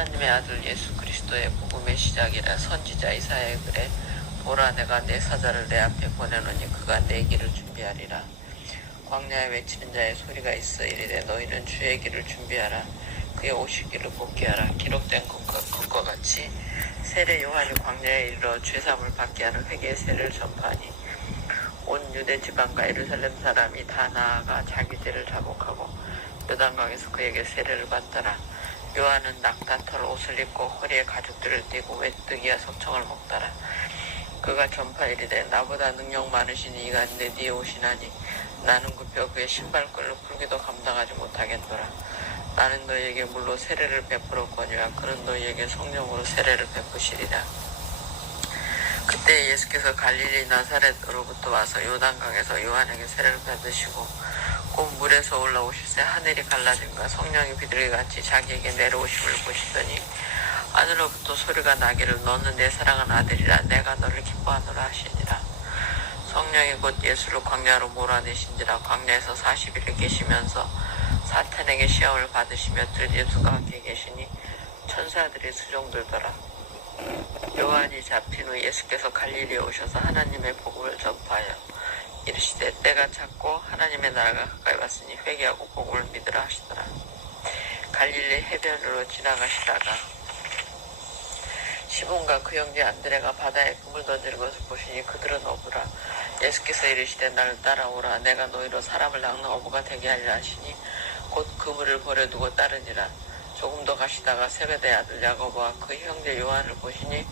하나님의 아들 예수 그리스도의 복음의 시작이라 선지자 이사야의 글에 보라 내가 내 사자를 내 앞에 보내노니 그가 내 길을 준비하리라. 광야에 외치는 자의 소리가 있어 이르되 너희는 주의 길을 준비하라. 그의 오시기를 복귀하라. 기록된 것과 같이 세례 요한이 광야에 이르러 죄사함을 받게 하는 회개의 세례를 전파하니 온 유대 지방과 예루살렘 사람이 다 나아가 자기 죄를 자복하고 요단강에서 그에게 세례를 받더라. 요한은 낙타털 옷을 입고 허리에 가죽들을 띠고 외뜨기와 석청을 먹더라. 그가 전파이르되 나보다 능력 많으신 이가 내 뒤에 오시나니 나는 급여 그의 신발끈을 풀기도 감당하지 못하겠노라. 나는 너희에게 물로 세례를 베풀었거니와 그는 너희에게 성령으로 세례를 베푸시리라. 그때 예수께서 갈릴리 나사렛으로부터 와서 요단강에서 요한에게 세례를 받으시고 곧 물에서 올라오실새 하늘이 갈라짐과 성령이 비둘기같이 자기에게 내려오심을 보시더니 하늘로부터 소리가 나기를 너는 내 사랑하는 아들이라 내가 너를 기뻐하노라 하시니라. 성령이 곧 예수를 광야로 몰아내신지라. 광야에서 40일을 계시면서 사탄에게 시험을 받으시며 들짐승과 함께 계시니 천사들이 수종들더라. 요한이 잡힌 후 예수께서 갈릴리에 오셔서 하나님의 복음을 전파하여 이르시되 때가 찼고 하나님의 나라가 가까이 왔으니 회개하고 복음을 믿으라 하시더라. 갈릴리 해변으로 지나가시다가 시몬과 그 형제 안드레가 바다에 그물 던지는 것을 보시니 그들은 어부라. 예수께서 이르시되 나를 따라오라. 내가 너희로 사람을 낚는 어부가 되게 하리라 하시니 곧 그물을 버려두고 따르니라. 조금 더 가시다가 세베대의 아들 야고보와 그 형제 요한을 보시니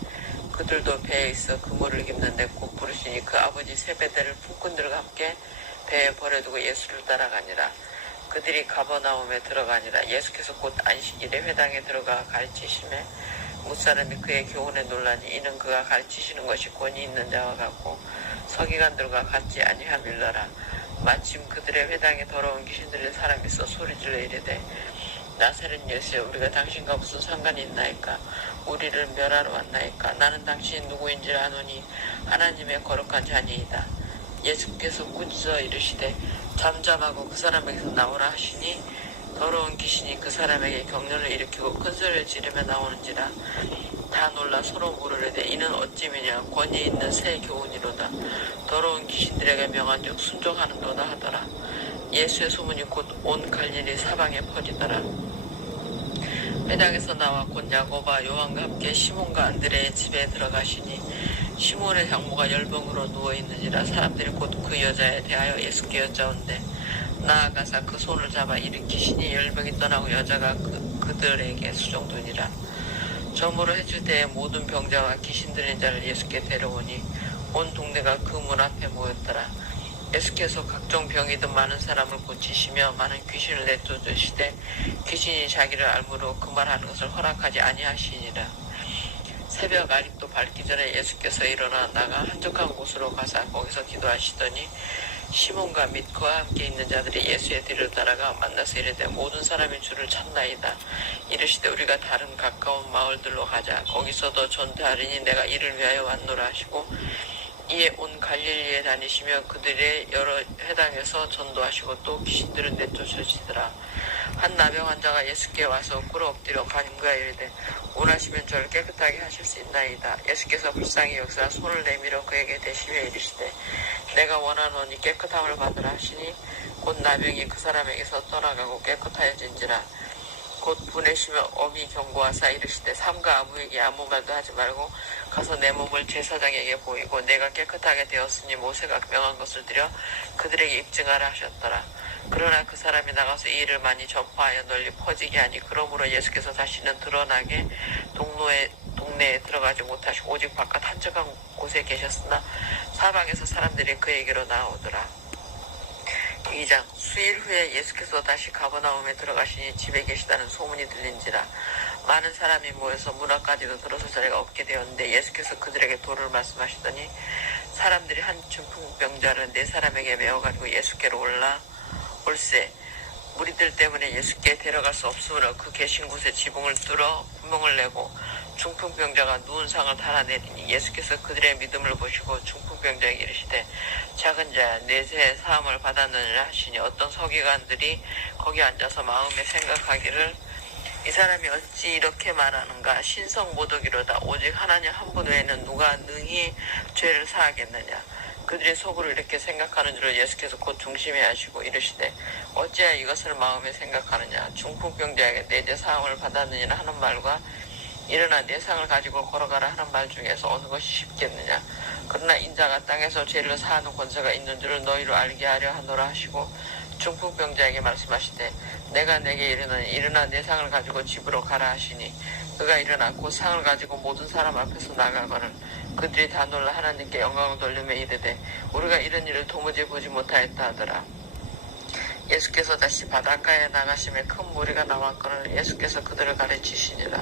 그들도 배에 있어 그물을 깁는데 곧 부르시니 그 아버지 세베대를 품꾼들과 함께 배에 버려두고 예수를 따라가니라. 그들이 가버나움에 들어가니라. 예수께서 곧 안식일에 회당에 들어가 가르치심에 무사람이 그의 교훈에 놀라니 이는 그가 가르치시는 것이 권위 있는 자와 같고 서기관들과 같지 아니함일러라. 마침 그들의 회당에 더러운 귀신 들린 사람이 있어 소리질러 이르되 나사렛 예수여 우리가 당신과 무슨 상관이 있나이까. 우리를 멸하러 왔나이까. 나는 당신이 누구인지 아노니 하나님의 거룩한 자니이다. 예수께서 꾸짖어 이르시되 잠잠하고 그 사람에게서 나오라 하시니 더러운 귀신이 그 사람에게 경련을 일으키고 큰 소리를 지르며 나오는지라. 다 놀라 서로 물으려되 이는 어찌미냐. 권위 있는 새 교훈이로다. 더러운 귀신들에게 명한즉 순종하는도다 하더라. 예수의 소문이 곧 온 갈릴리 사방에 퍼지더라. 회당에서 나와 곧 야고보와 요한과 함께 시몬과 안드레의 집에 들어가시니 시몬의 장모가 열병으로 누워있는지라. 사람들이 곧 그 여자에 대하여 예수께 여짜온대 나아가사 그 손을 잡아 일으키시니 열병이 떠나고 여자가 그들에게 수종되니라. 점으로 해줄 때에 모든 병자와 귀신 들린 자를 예수께 데려오니 온 동네가 그 문 앞에 모였더라. 예수께서 각종 병이든 많은 사람을 고치시며 많은 귀신을 내쫓으시되 귀신이 자기를 알므로 그 말하는 것을 허락하지 아니하시니라. 새벽 아직도 밝기 전에 예수께서 일어나 나가 한적한 곳으로 가사 거기서 기도하시더니 시몬과 및 그와 함께 있는 자들이 예수의 뒤를 따라가 만나서 이르되 모든 사람이 주를 찾나이다. 이르시되 우리가 다른 가까운 마을들로 가자. 거기서도 전도하리니 내가 이를 위하여 왔노라 하시고 이에 온 갈릴리에 다니시며 그들의 여러 회당에서 전도하시고 또 귀신들은 내쫓으시더라. 한 나병 환자가 예수께 와서 꿇어 엎드려 간구하여 이르되 원하시면 저를 깨끗하게 하실 수 있나이다. 예수께서 불쌍히 여기사 손을 내밀어 그에게 대시며 이르시되 내가 원하노니 깨끗함을 받으라 하시니 곧 나병이 그 사람에게서 떠나가고 깨끗하여진지라. 곧 보내시며 엄히 경고하사 이르시되 삼가 아무에게 아무 말도 하지 말고 가서 내 몸을 제사장에게 보이고 내가 깨끗하게 되었으니 모세가 명한 것을 드려 그들에게 입증하라 하셨더라. 그러나 그 사람이 나가서 이 일을 많이 전파하여 널리 퍼지게 하니 그러므로 예수께서 다시는 드러나게 동네에 들어가지 못하시고 오직 바깥 한적한 곳에 계셨으나 사방에서 사람들이 그에게로 나오더라. 2장 수일 후에 예수께서 다시 가버나움에 들어가시니 집에 계시다는 소문이 들린지라. 많은 사람이 모여서 문 앞까지도 들어설 자리가 없게 되었는데 예수께서 그들에게 도를 말씀하시더니 사람들이 한 중풍병자를 4사람에게 메어가지고 예수께로 올세 무리들 때문에 예수께 데려갈 수 없으므로 그 계신 곳에 지붕을 뚫어 구멍을 내고 중풍병자가 누운 상을 달아내리니 예수께서 그들의 믿음을 보시고 중풍병자에게 이르시되 작은 자야 내 죄 사함을 받았느니라 하시니 어떤 서기관들이 거기 앉아서 마음에 생각하기를 이 사람이 어찌 이렇게 말하는가. 신성 모독이로다. 오직 하나님 한 분 외에는 누가 능히 죄를 사하겠느냐. 그들이 속으로 이렇게 생각하는 줄을 예수께서 곧 중심에 하시고 이르시되 어찌하여 이것을 마음에 생각하느냐. 중풍병자에게 내 죄 사함을 받았느니라 하는 말과 일어나 내 상을 가지고 걸어가라 하는 말 중에서 어느 것이 쉽겠느냐. 그러나 인자가 땅에서 죄를 사하는 권세가 있는 줄을 너희로 알게 하려 하노라 하시고 중풍병자에게 말씀하시되 내가 내게 이르노니 일어나 내 상을 가지고 집으로 가라 하시니 그가 일어나 곧 상을 가지고 모든 사람 앞에서 나가거늘 그들이 다 놀라 하나님께 영광을 돌리며 이르되 우리가 이런 일을 도무지 보지 못하였다 하더라. 예수께서 다시 바닷가에 나가심에 큰 무리가 나왔거늘 예수께서 그들을 가르치시니라.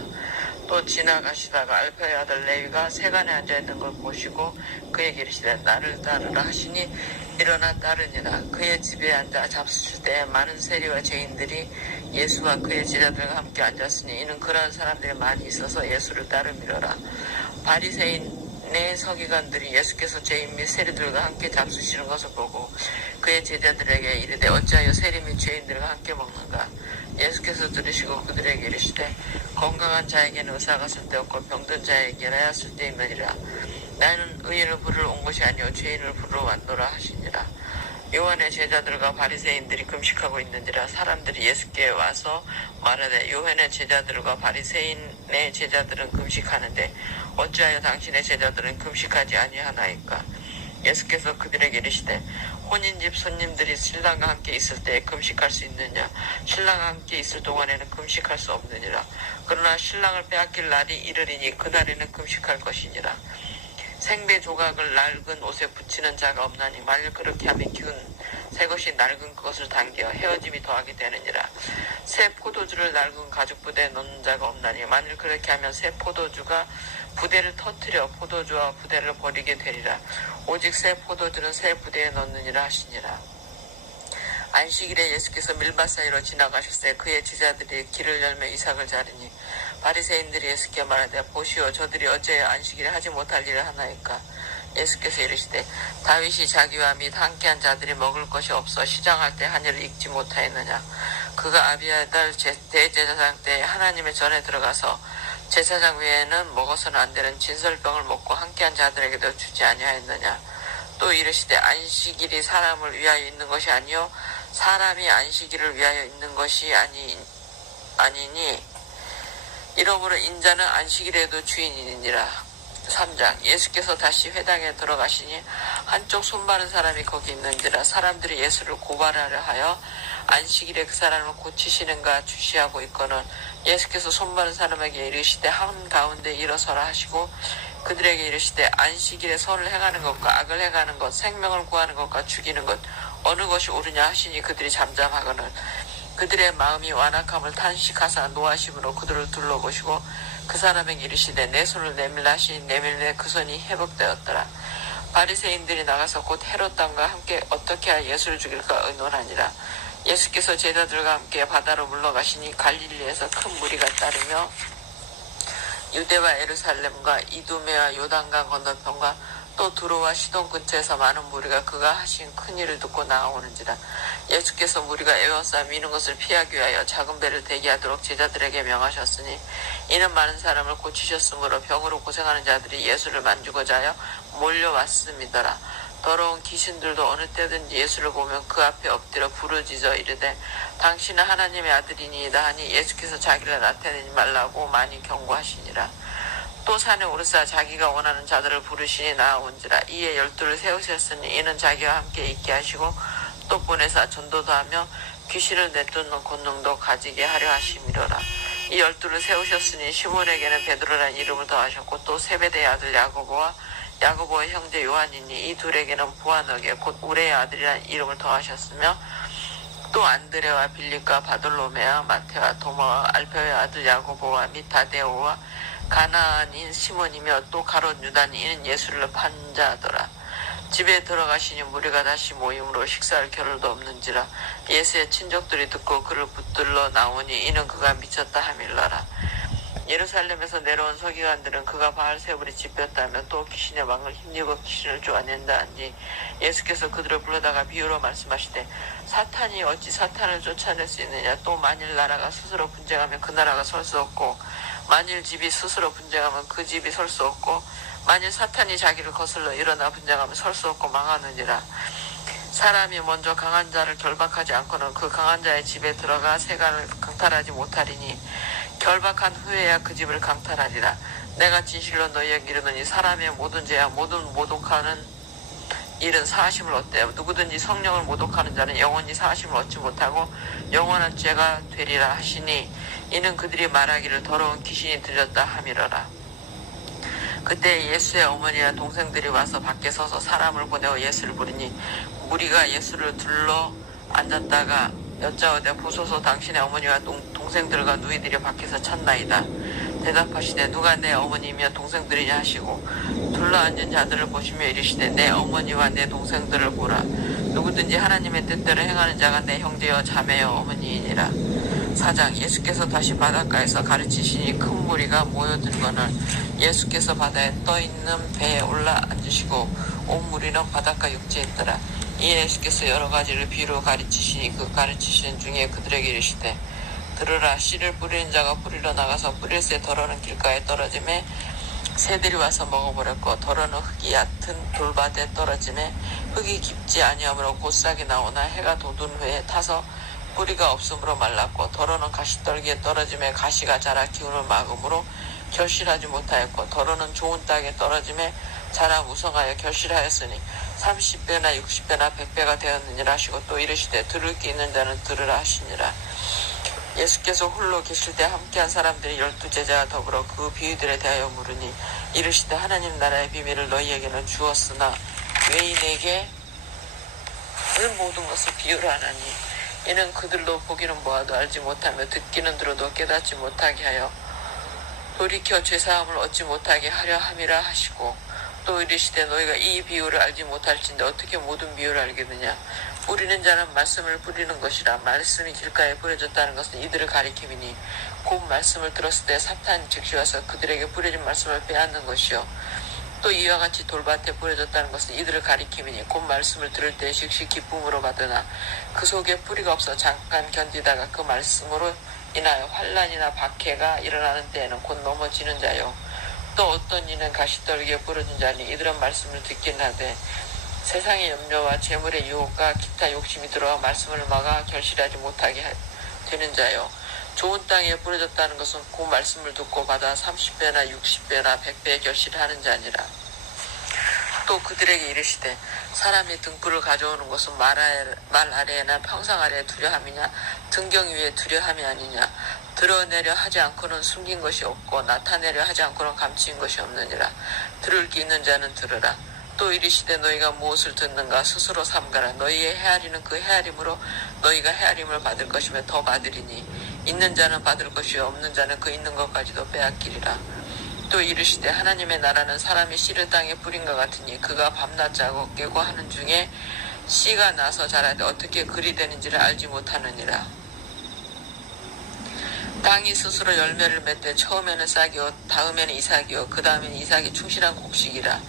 또 지나가시다가 알페의 아들 레위가 세간에 앉아있는 걸 보시고 그에게 이르시되 나를 따르라 하시니 일어나 따르니라. 그의 집에 앉아 잡수실 때에 많은 세리와 죄인들이 예수와 그의 제자들과 함께 앉았으니 이는 그러한 사람들이 많이 있어서 예수를 따르미러라. 바리새인의 서기관들이 예수께서 죄인 및 세리들과 함께 잡수시는 것을 보고 그의 제자들에게 이르되 어찌하여 세리 및 죄인들과 함께 먹는가. 예수께서 들으시고 그들에게 이르시되 건강한 자에게는 의사가 쓸데없고 병든 자에게라야 쓸데있느니라. 나는 의인을 부르러 온 것이 아니오 죄인을 부르러 왔노라 하시니라. 요한의 제자들과 바리새인들이 금식하고 있는지라. 사람들이 예수께 와서 말하되 요한의 제자들과 바리새인의 제자들은 금식하는데 어찌하여 당신의 제자들은 금식하지 아니하나이까. 예수께서 그들에게 이르시되 혼인집 손님들이 신랑과 함께 있을 때에 금식할 수 있느냐. 신랑과 함께 있을 동안에는 금식할 수 없느니라. 그러나 신랑을 빼앗길 날이 이르리니 그날에는 금식할 것이니라. 생배 조각을 낡은 옷에 붙이는 자가 없나니 만일 그렇게 하면 기운 새 것이 낡은 그것을 당겨 헤어짐이 더하게 되느니라. 새 포도주를 낡은 가죽 부대에 넣는 자가 없나니 만일 그렇게 하면 새 포도주가 부대를 터뜨려 포도주와 부대를 버리게 되리라. 오직 새 포도주는 새 부대에 넣느니라 하시니라. 안식일에 예수께서 밀밭 사이로 지나가셨을 때 그의 제자들이 길을 열며 이삭을 자르니 바리새인들이 예수께 말하되 보시오 저들이 어째 안식일에 하지 못할 일을 하나이까. 예수께서 이르시되 다윗이 자기와 및 함께한 자들이 먹을 것이 없어 시장할 때 한 일을 읽지 못하였느냐. 그가 아비아달 대제사장 때 하나님의 전에 들어가서 제사장 외에는 먹어서는 안 되는 진설병을 먹고 함께한 자들에게도 주지 아니하였느냐. 또 이르시되 안식일이 사람을 위하여 있는 것이 아니요 사람이 안식일을 위하여 있는 것이 아니니 이러므로 인자는 안식일에도 주인이니라. 3장 예수께서 다시 회당에 들어가시니 한쪽 손바른 사람이 거기 있는지라. 사람들이 예수를 고발하려 하여 안식일에 그 사람을 고치시는가 주시하고 있거늘 예수께서 손바른 사람에게 이르시되 한가운데 일어서라 하시고 그들에게 이르시되 안식일에 선을 행하는 것과 악을 행하는 것 생명을 구하는 것과 죽이는 것 어느 것이 옳으냐 하시니 그들이 잠잠하거늘 그들의 마음이 완악함을 탄식하사 노하심으로 그들을 둘러보시고 그 사람에게 이르시되 내 손을 내밀라 하시니 내밀매 그 손이 회복되었더라. 바리새인들이 나가서 곧 헤롯 왕과 함께 어떻게 하여 예수를 죽일까 의논하니라. 예수께서 제자들과 함께 바다로 물러가시니 갈릴리에서 큰 무리가 따르며 유대와 예루살렘과 이두메와 요단강 건너편과 또 두로와 시돈 근처에서 많은 무리가 그가 하신 큰 일을 듣고 나아오는지라. 예수께서 무리가 에워싸 미는 것을 피하기 위하여 작은 배를 대기하도록 제자들에게 명하셨으니 이는 많은 사람을 고치셨으므로 병으로 고생하는 자들이 예수를 만지고자 하여 몰려왔음이더라. 더러운 귀신들도 어느 때든지 예수를 보면 그 앞에 엎드려 부르짖어 이르되 당신은 하나님의 아들이니이다 하니 예수께서 자기를 나타내지 말라고 많이 경고하시니라. 또 산에 오르사 자기가 원하는 자들을 부르시니 나아온지라. 이에 12를 세우셨으니 이는 자기와 함께 있게 하시고 또 보내사 전도도 하며 귀신을 내쫓는 권능도 가지게 하려 하심이로라. 이 12를 세우셨으니 시몬에게는 베드로라는 이름을 더하셨고 또 세베대의 아들 야고보와 야고보의 형제 요한이니 이 둘에게는 보아너게 곧 우레의 아들이라는 이름을 더하셨으며 또 안드레와 빌립과 바돌로메와 마테와 도마와 알페의 아들 야고보와 및 다데오와 가나안인 시몬이며 또 가롯 유다니 이는 예수를 판 자더라. 집에 들어가시니 무리가 다시 모임으로 식사할 겨를도 없는지라. 예수의 친족들이 듣고 그를 붙들러 나오니 이는 그가 미쳤다 하밀러라. 예루살렘에서 내려온 서기관들은 그가 바알세불이 짚혔다며 또 귀신의 왕을 힘입어 귀신을 쫓아낸다 하니 예수께서 그들을 불러다가 비유로 말씀하시되 사탄이 어찌 사탄을 쫓아낼 수 있느냐. 또 만일 나라가 스스로 분쟁하면 그 나라가 설 수 없고 만일 집이 스스로 분쟁하면 그 집이 설 수 없고 만일 사탄이 자기를 거슬러 일어나 분쟁하면 설 수 없고 망하느니라. 사람이 먼저 강한 자를 결박하지 않고는 그 강한 자의 집에 들어가 세간을 강탈하지 못하리니 결박한 후에야 그 집을 강탈하리라. 내가 진실로 너희에게 이르노니 사람의 모든 죄야 모든 모독하는 일은 사하심을 얻되 누구든지 성령을 모독하는 자는 영원히 사하심을 얻지 못하고 영원한 죄가 되리라 하시니 이는 그들이 말하기를 더러운 귀신이 들렸다 함이러라. 그때 예수의 어머니와 동생들이 와서 밖에 서서 사람을 보내어 예수를 부르니 무리가 예수를 둘러 앉았다가 여짜오되 보소서 당신의 어머니와 동생들과 누이들이 밖에서 찾나이다. 대답하시되 누가 내 어머니며 동생들이냐 하시고 둘러앉은 자들을 보시며 이르시되 내 어머니와 내 동생들을 보라. 누구든지 하나님의 뜻대로 행하는 자가 내 형제여 자매여 어머니이니라. 4장 예수께서 다시 바닷가에서 가르치시니 큰 무리가 모여들거늘 예수께서 바다에 떠있는 배에 올라 앉으시고 온 무리는 바닷가 육지에 있더라. 이에 예수께서 여러 가지를 비유로 가르치시니 그 가르치시는 중에 그들에게 이르시되 들으라. 씨를 뿌리는 자가 뿌리러 나가서 뿌릴새 덜어는 길가에 떨어짐에 새들이 와서 먹어버렸고 덜어는 흙이 얕은 돌밭에 떨어짐에 흙이 깊지 아니하므로 곧싹이 나오나 해가 돋은 후에 타서 뿌리가 없으므로 말랐고 덜어는 가시떨기에 떨어짐에 가시가 자라 기운을 막음으로 결실하지 못하였고 덜어는 좋은 땅에 떨어짐에 자라 무성하여 결실하였으니 30배나 60배나 100배가 되었느니라 하시고 또 이르시되 들을 게 있는 자는 들으라 하시니라. 예수께서 홀로 계실 때 함께한 사람들이 12제자와 더불어 그 비유들에 대하여 물으니 이르시되 하나님 나라의 비밀을 너희에게는 주었으나 왜 내게 그 모든 것을 비유로 하나니 이는 그들도 보기는 보아도 알지 못하며 듣기는 들어도 깨닫지 못하게 하여 돌이켜 죄사함을 얻지 못하게 하려 함이라 하시고 또 이르시되 너희가 이 비유를 알지 못할진데 어떻게 모든 비유를 알겠느냐. 뿌리는 자는 말씀을 뿌리는 것이라. 말씀이 길가에 뿌려졌다는 것은 이들을 가리킴이니 곧 말씀을 들었을 때 사탄 즉시 와서 그들에게 뿌려진 말씀을 빼앗는 것이요. 또 이와 같이 돌밭에 뿌려졌다는 것은 이들을 가리킴이니 곧 말씀을 들을 때 즉시 기쁨으로 받으나 그 속에 뿌리가 없어 잠깐 견디다가 그 말씀으로 인하여 환난이나 박해가 일어나는 때에는 곧 넘어지는 자요. 또 어떤 이는 가시떨기에 뿌려진 자니 이들은 말씀을 듣긴 하되 세상의 염려와 재물의 유혹과 기타 욕심이 들어와 말씀을 막아 결실하지 못하게 되는 자요. 좋은 땅에 뿌려졌다는 것은 그 말씀을 듣고 받아 30배나 60배나 100배의 결실을 하는 자니라. 또 그들에게 이르시되 사람이 등불을 가져오는 것은 말 아래나 평상 아래에 두려 함이냐 등경 위에 두려 함이 아니냐. 드러내려 하지 않고는 숨긴 것이 없고 나타내려 하지 않고는 감추인 것이 없느니라. 들을 귀 있는 자는 들으라. 또 이르시되 너희가 무엇을 듣는가 스스로 삼가라. 너희의 헤아리는 그 헤아림으로 너희가 헤아림을 받을 것이며 더 받으리니 있는 자는 받을 것이요 없는 자는 그 있는 것까지도 빼앗기리라. 또 이르시되 하나님의 나라는 사람이 씨를 땅에 뿌린 것 같으니 그가 밤낮 자고 깨고 하는 중에 씨가 나서 자라되 어떻게 그리 되는지를 알지 못하느니라. 땅이 스스로 열매를 맺되 처음에는 싹이요 다음에는 이삭이요 그 다음에는 이삭이 충실한 곡식이라.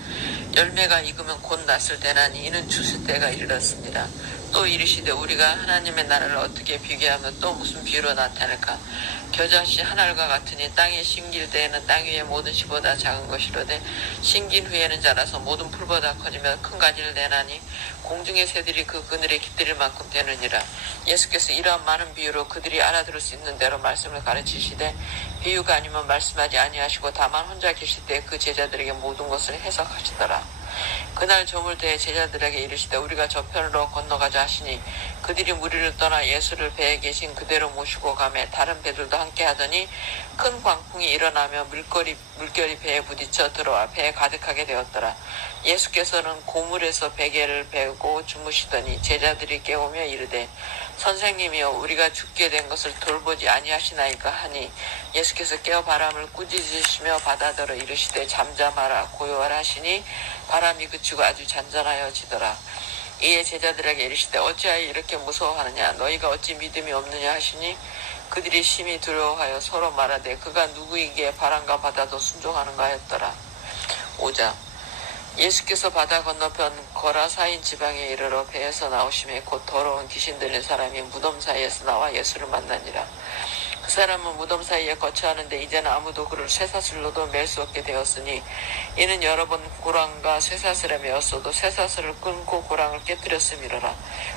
열매가 익으면 곧 났을 때나니 이는 추수 때가 이르렀습니다. 또 이르시되 우리가 하나님의 나라를 어떻게 비교하며 또 무슨 비유로 나타낼까. 겨자씨 한 알과 같으니 땅에 심길 때에는 땅 위의 모든 씨보다 작은 것이로되 심긴 후에는 자라서 모든 풀보다 커지며 큰 가지를 내나니 공중의 새들이 그 그늘에 깃들일 만큼 되느니라. 예수께서 이러한 많은 비유로 그들이 알아들을 수 있는 대로 말씀을 가르치시되 비유가 아니면 말씀하지 아니하시고 다만 혼자 계실 때 그 제자들에게 모든 것을 해석하시더라. 그날 저물 때에 제자들에게 이르시되 우리가 저편으로 건너가자 하시니 그들이 무리를 떠나 예수를 배에 계신 그대로 모시고 가매 다른 배들도 함께 하더니 큰 광풍이 일어나며 물결이 배에 부딪혀 들어와 배에 가득하게 되었더라. 예수께서는 고물에서 베개를 베고 주무시더니 제자들이 깨우며 이르되 선생님이여 우리가 죽게 된 것을 돌보지 아니하시나이까 하니 예수께서 깨어 바람을 꾸짖으시며 바다더러 이르시되 잠잠하라 고요하라 하시니 바람이 그치고 아주 잔잔하여지더라. 이에 제자들에게 이르시되 어찌하여 이렇게 무서워하느냐 너희가 어찌 믿음이 없느냐 하시니 그들이 심히 두려워하여 서로 말하되 그가 누구이기에 바람과 바다도 순종하는가 하였더라. 5장. 예수께서 바다 건너편 거라사인 지방에 이르러 배에서 나오심에 곧 더러운 귀신 들린 사람이 무덤 사이에서 나와 예수를 만나니라. 그 사람은 무덤 사이에 거처하는데 이제는 아무도 그를 쇠사슬로도 맬 수 없게 되었으니 이는 여러 번 고랑과 쇠사슬에 매었어도 쇠사슬을 끊고 고랑을 깨뜨렸음이로라.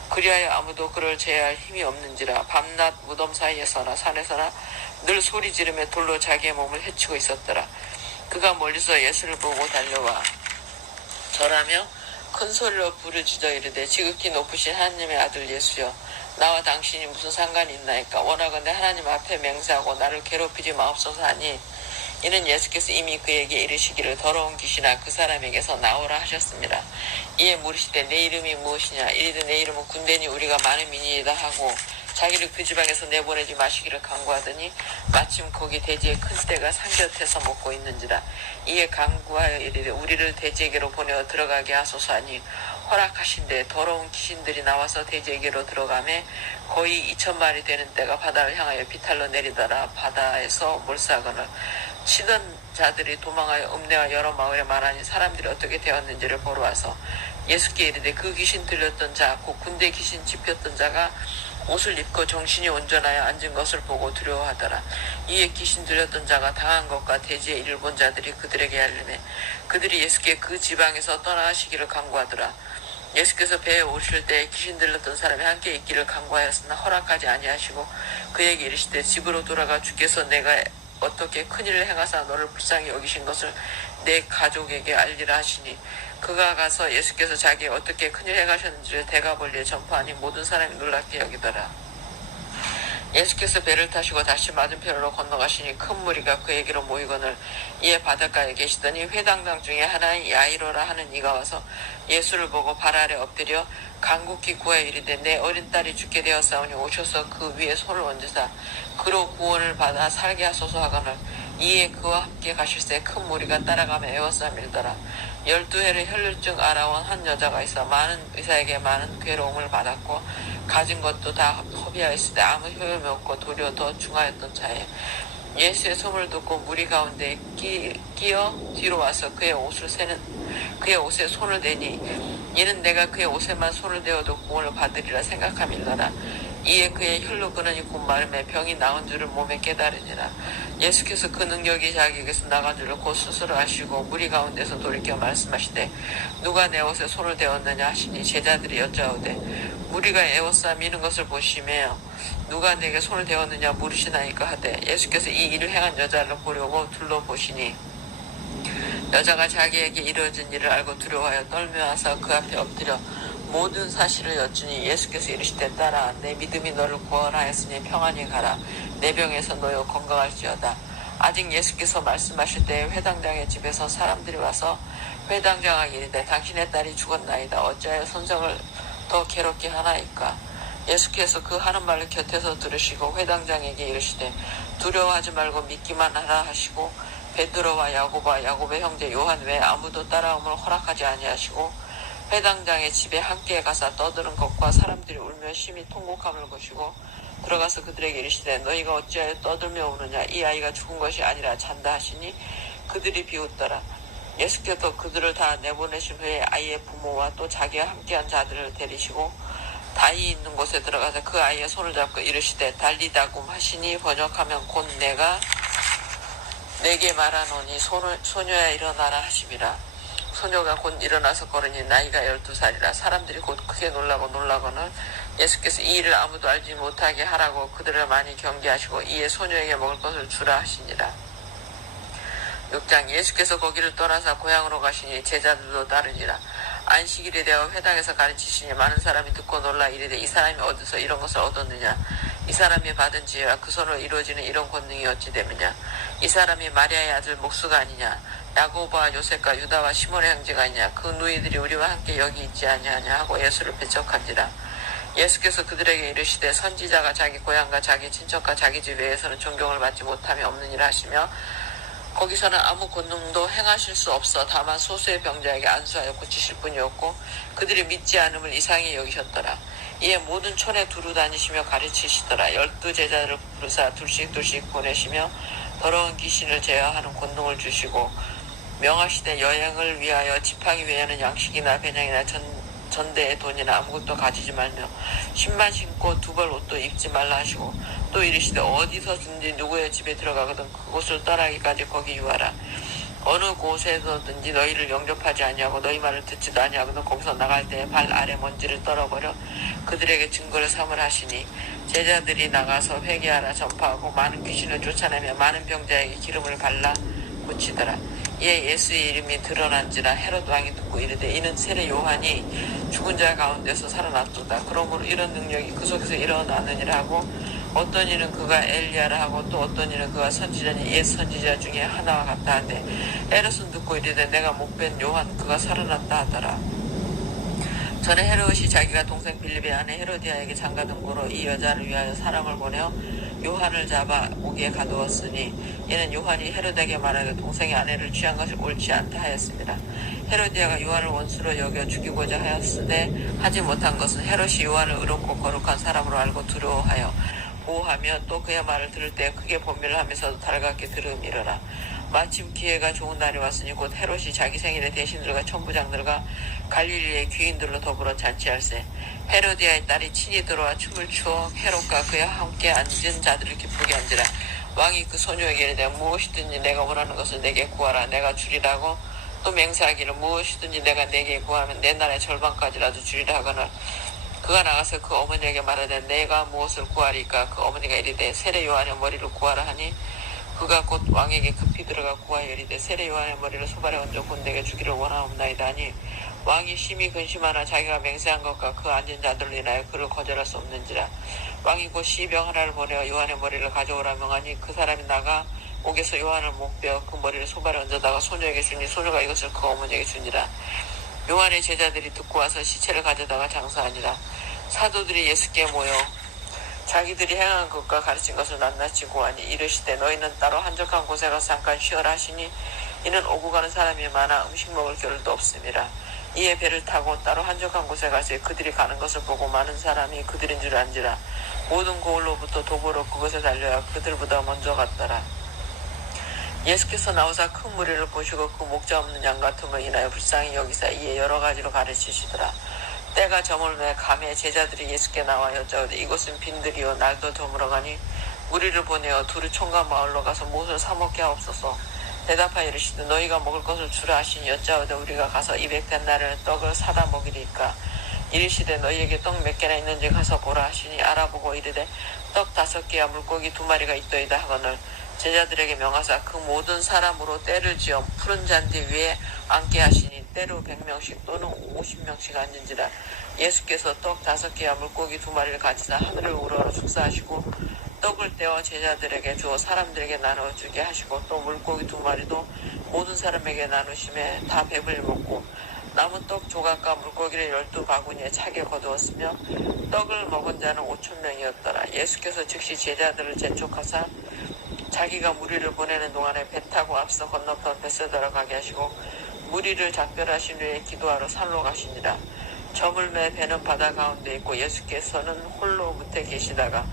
그리하여 아무도 그를 제어할 힘이 없는지라. 밤낮 무덤 사이에서나 산에서나 늘 소리 지르며 돌로 자기의 몸을 해치고 있었더라. 그가 멀리서 예수를 보고 달려와 절하며 큰 소리로 부르짖어 이르되 지극히 높으신 하나님의 아들 예수여, 나와 당신이 무슨 상관이 있나이까. 원하건대 하나님 앞에 맹세하고 나를 괴롭히지 마옵소서 하니 이는 예수께서 이미 그에게 이르시기를 더러운 귀신아 그 사람에게서 나오라 하셨습니다. 이에 물으시되 내 이름이 무엇이냐. 이르되 내 이름은 군대니 우리가 많은 민이이다 하고 자기를 그 지방에서 내보내지 마시기를 간구하더니 마침 거기 대지에 큰 떼가 산곁에서 먹고 있는지라. 이에 간구하여 이르되 우리를 대지에게로 보내어 들어가게 하소서 하니 허락하신데 더러운 귀신들이 나와서 대지에게로 들어가매 거의 2,000마리 되는 떼가 바다를 향하여 비탈로 내리더라. 바다에서 몰사건을 치던 자들이 도망하여 읍내와 여러 마을에 말하니 사람들이 어떻게 되었는지를 보러 와서 예수께 이르되 그 귀신 들렸던 자 곧 군대 귀신 집혔던 자가 옷을 입고 정신이 온전하여 앉은 것을 보고 두려워하더라. 이에 귀신 들렸던 자가 당한 것과 대지의 일을 본 자들이 그들에게 알리매 그들이 예수께 그 지방에서 떠나시기를 간구하더라. 예수께서 배에 오실 때 귀신 들렸던 사람이 함께 있기를 간구하였으나 허락하지 아니하시고 그에게 이르시되 집으로 돌아가 주께서 내가 어떻게 큰일을 행하사 너를 불쌍히 여기신 것을 내 가족에게 알리라 하시니 그가 가서 예수께서 자기에 어떻게 큰일 행하셨는지를 대가벌리에 전파하니 모든 사람이 놀랍게 여기더라. 예수께서 배를 타시고 다시 맞은편으로 건너가시니 큰 무리가 그에게로 모이거늘 이에 바닷가에 계시더니 회당장 중에 하나인 야이로라 하는 이가 와서 예수를 보고 발 아래 엎드려 간곡히 구하여 이르되 내 어린 딸이 죽게 되었사오니 오셔서 그 위에 손을 얹으사 그로 구원을 받아 살게 하소서 하거늘 이에 그와 함께 가실새 큰 무리가 따라가며 애워싸 밀더라. 12해를 혈류증 알아온 한 여자가 있어 많은 의사에게 많은 괴로움을 받았고 가진 것도 다 허비하였을 때 아무 효용이 없고 도리어 더 중하였던 차에 예수의 소문을 듣고 무리 가운데 끼어 뒤로 와서 그의 옷에 손을 대니 이는 내가 그의 옷에만 손을 대어도 구원을 받으리라 생각함일러라. 이에 그의 혈로 근원이 곧 마름에 병이 나은 줄을 몸에 깨달으니라. 예수께서 그 능력이 자기에게서 나간 줄을 곧 스스로 아시고 무리 가운데서 돌이켜 말씀하시되 누가 내 옷에 손을 대었느냐 하시니 제자들이 여짜오되 무리가 애워싸 미는 것을 보시며 누가 내게 손을 대었느냐 물으시나이까 하되 예수께서 이 일을 행한 여자를 보려고 둘러보시니 여자가 자기에게 이루어진 일을 알고 두려워하여 떨며와서 그 앞에 엎드려 모든 사실을 여쭈니 예수께서 이르시되 딸아 내 믿음이 너를 구원하였으니 평안히 가라. 내 병에서 너여 건강할지어다. 아직 예수께서 말씀하실 때 회당장의 집에서 사람들이 와서 회당장에게 이르되 당신의 딸이 죽었나이다. 어찌하여 선생을 더 괴롭게 하나이까. 예수께서 그 하는 말을 곁에서 들으시고 회당장에게 이르시되 두려워하지 말고 믿기만 하라 하시고 베드로와 야고보와 야고보의 형제 요한 외에 아무도 따라옴을 허락하지 아니하시고 회당장의 집에 함께 가서 떠드는 것과 사람들이 울며 심히 통곡함을 보시고 들어가서 그들에게 이르시되 너희가 어찌하여 떠들며 우느냐. 이 아이가 죽은 것이 아니라 잔다 하시니 그들이 비웃더라. 예수께서 그들을 다 내보내신 후에 아이의 부모와 또 자기와 함께한 자들을 데리시고 다이 있는 곳에 들어가서 그 아이의 손을 잡고 이르시되 달리다굼 하시니 번역하면 곧 내가 내게 말하노니 소녀야 일어나라 하심이라. 소녀가 곧 일어나서 걸으니 나이가 12살이라. 사람들이 곧 크게 놀라거늘 예수께서 이 일을 아무도 알지 못하게 하라고 그들을 많이 경계하시고 이에 소녀에게 먹을 것을 주라 하시니라. 6장. 예수께서 거기를 떠나서 고향으로 가시니 제자들도 따르니라. 안식일이 되어 회당에서 가르치시니 많은 사람이 듣고 놀라 이르되 이 사람이 어디서 이런 것을 얻었느냐. 이 사람이 받은 지혜와 그 손으로 이루어지는 이런 권능이 어찌 되느냐. 이 사람이 마리아의 아들 목수가 아니냐. 야고보와 요셉과 유다와 시몬의 형제가 아니냐. 그 누이들이 우리와 함께 여기 있지 아니하냐 하고 예수를 배척한지라. 예수께서 그들에게 이르시되 선지자가 자기 고향과 자기 친척과 자기 집 외에서는 존경을 받지 못함이 없느니라 하시며 거기서는 아무 권능도 행하실 수 없어 다만 소수의 병자에게 안수하여 고치실 뿐이었고 그들이 믿지 않음을 이상히 여기셨더라. 이에 모든 촌에 두루 다니시며 가르치시더라. 12제자를 부르사 둘씩 보내시며 더러운 귀신을 제어하는 권능을 주시고 명하시되 여행을 위하여 집하기 위하여는 양식이나 배낭이나 전대의 돈이나 아무것도 가지지 말며 신만 신고 두벌 옷도 입지 말라 하시고 또 이르시되 어디서든지 누구의 집에 들어가거든 그곳을 떠나기까지 거기 유하라. 어느 곳에서든지 너희를 영접하지 아니하고 너희 말을 듣지도 아니하거든 거기서 나갈 때에 발 아래 먼지를 떨어버려 그들에게 증거를 삼으라 하시니 제자들이 나가서 회개하라 전파하고 많은 귀신을 쫓아내며 많은 병자에게 기름을 발라 고치더라. 이에 예수의 이름이 드러난지라 헤롯 왕이 듣고 이르되 이는 세례 요한이 죽은 자 가운데서 살아났도다. 그러므로 이런 능력이 그 속에서 일어나느니라 하고 어떤 이는 그가 엘리야라 하고 또 어떤 이는 그가 선지자니 옛 선지자 중에 하나와 같다 하되 헤롯은 듣고 이르되 내가 못 뵌 요한 그가 살아났다 하더라. 전에 헤롯이 자기가 동생 빌립의 아내 헤로디아에게 장가든 고로 이 여자를 위하여 사람을 보내어 요한을 잡아 오기에 가두었으니 이는 요한이 헤롯에게 말하여 동생의 아내를 취한 것이 옳지 않다 하였습니다. 헤로디아가 요한을 원수로 여겨 죽이고자 하였으되 하지 못한 것은 헤롯이 요한을 의롭고 거룩한 사람으로 알고 두려워하여 보호하며 또 그의 말을 들을 때 크게 번민을 하면서도 달갑게 들음이러라. 마침 기회가 좋은 날이 왔으니 곧 헤롯이 자기 생일에 대신들과 천부장들과 갈릴리의 귀인들로 더불어 잔치할세. 헤로디아의 딸이 친히 들어와 춤을 추어 헤롯과 그와 함께 앉은 자들을 기쁘게 한지라. 왕이 그 소녀에게 이르되 무엇이든지 내가 원하는 것을 내게 구하라. 내가 주리라고 또 맹세하기를 무엇이든지 내가 내게 구하면 내 날의 절반까지라도 주리라 하거늘 그가 나가서 그 어머니에게 말하되 내가 무엇을 구하리까. 그 어머니가 이르되 세례 요한의 머리를 구하라 하니 그가 곧 왕에게 급히 들어가 구하여 이르되 세례 요한의 머리를 소발에 얹어 본내게 주기를 원하옵나이다 하니 왕이 심히 근심하나 자기가 맹세한 것과 그 앉은 자들로 인하여 그를 거절할 수 없는지라. 왕이 곧 시병 하나를 보내어 요한의 머리를 가져오라 명하니 그 사람이 나가 옥에서 요한을 목베어 그 머리를 소발에 얹어다가 소녀에게 주니 소녀가 이것을 그 어머니에게 주니라. 요한의 제자들이 듣고 와서 시체를 가져다가 장사하니라. 사도들이 예수께 모여 자기들이 행한 것과 가르친 것을 낱낱이 고하니 이르시되 너희는 따로 한적한 곳에 가서 잠깐 쉬어라 하시니 이는 오고 가는 사람이 많아 음식 먹을 겨를도 없음이라. 이에 배를 타고 따로 한적한 곳에 가서 그들이 가는 것을 보고 많은 사람이 그들인 줄 안지라. 모든 고을로부터 도보로 그것에 달려야 그들보다 먼저 갔더라. 예수께서 나오사 큰 무리를 보시고 그 목자 없는 양 같음을 인하여 불쌍히 여기사 이에 여러 가지로 가르치시더라. 때가 저물매 감에 제자들이 예수께 나와 여짜오되 이곳은 빈들이요 날도 저물어가니 무리를 보내어 두루 총각 마을로 가서 무엇을 사 먹게 하옵소서. 대답하여 이르시되 너희가 먹을 것을 주라 하시니 여짜오되 우리가 가서 200 데나리온의 떡을 사다 먹이리까. 이르시되 너희에게 떡 몇 개나 있는지 가서 보라 하시니 알아보고 이르되 떡 5개와 물고기 2마리가 있더이다 하거늘 제자들에게 명하사 그 모든 사람으로 때를 지어 푸른 잔디 위에 앉게 하시니 때로 100명씩 또는 50명씩 앉은지라. 예수께서 떡 5개와 물고기 2마리를 가지사 하늘을 우러러 축사하시고 떡을 떼어 제자들에게 주어 사람들에게 나눠주게 하시고 또 물고기 2마리도 모든 사람에게 나누심에 다 배불리 먹고 남은 떡 조각과 물고기를 12바구니에 차게 거두었으며 떡을 먹은 자는 5,000명이었더라. 예수께서 즉시 제자들을 재촉하사 자기가 무리를 보내는 동안에 배 타고 앞서 건너편 벳세다로 가게 하시고 무리를 작별하신 후에 기도하러 산로 가시니라. 저물매 배는 바다 가운데 있고 예수께서는 홀로 무태 계시다가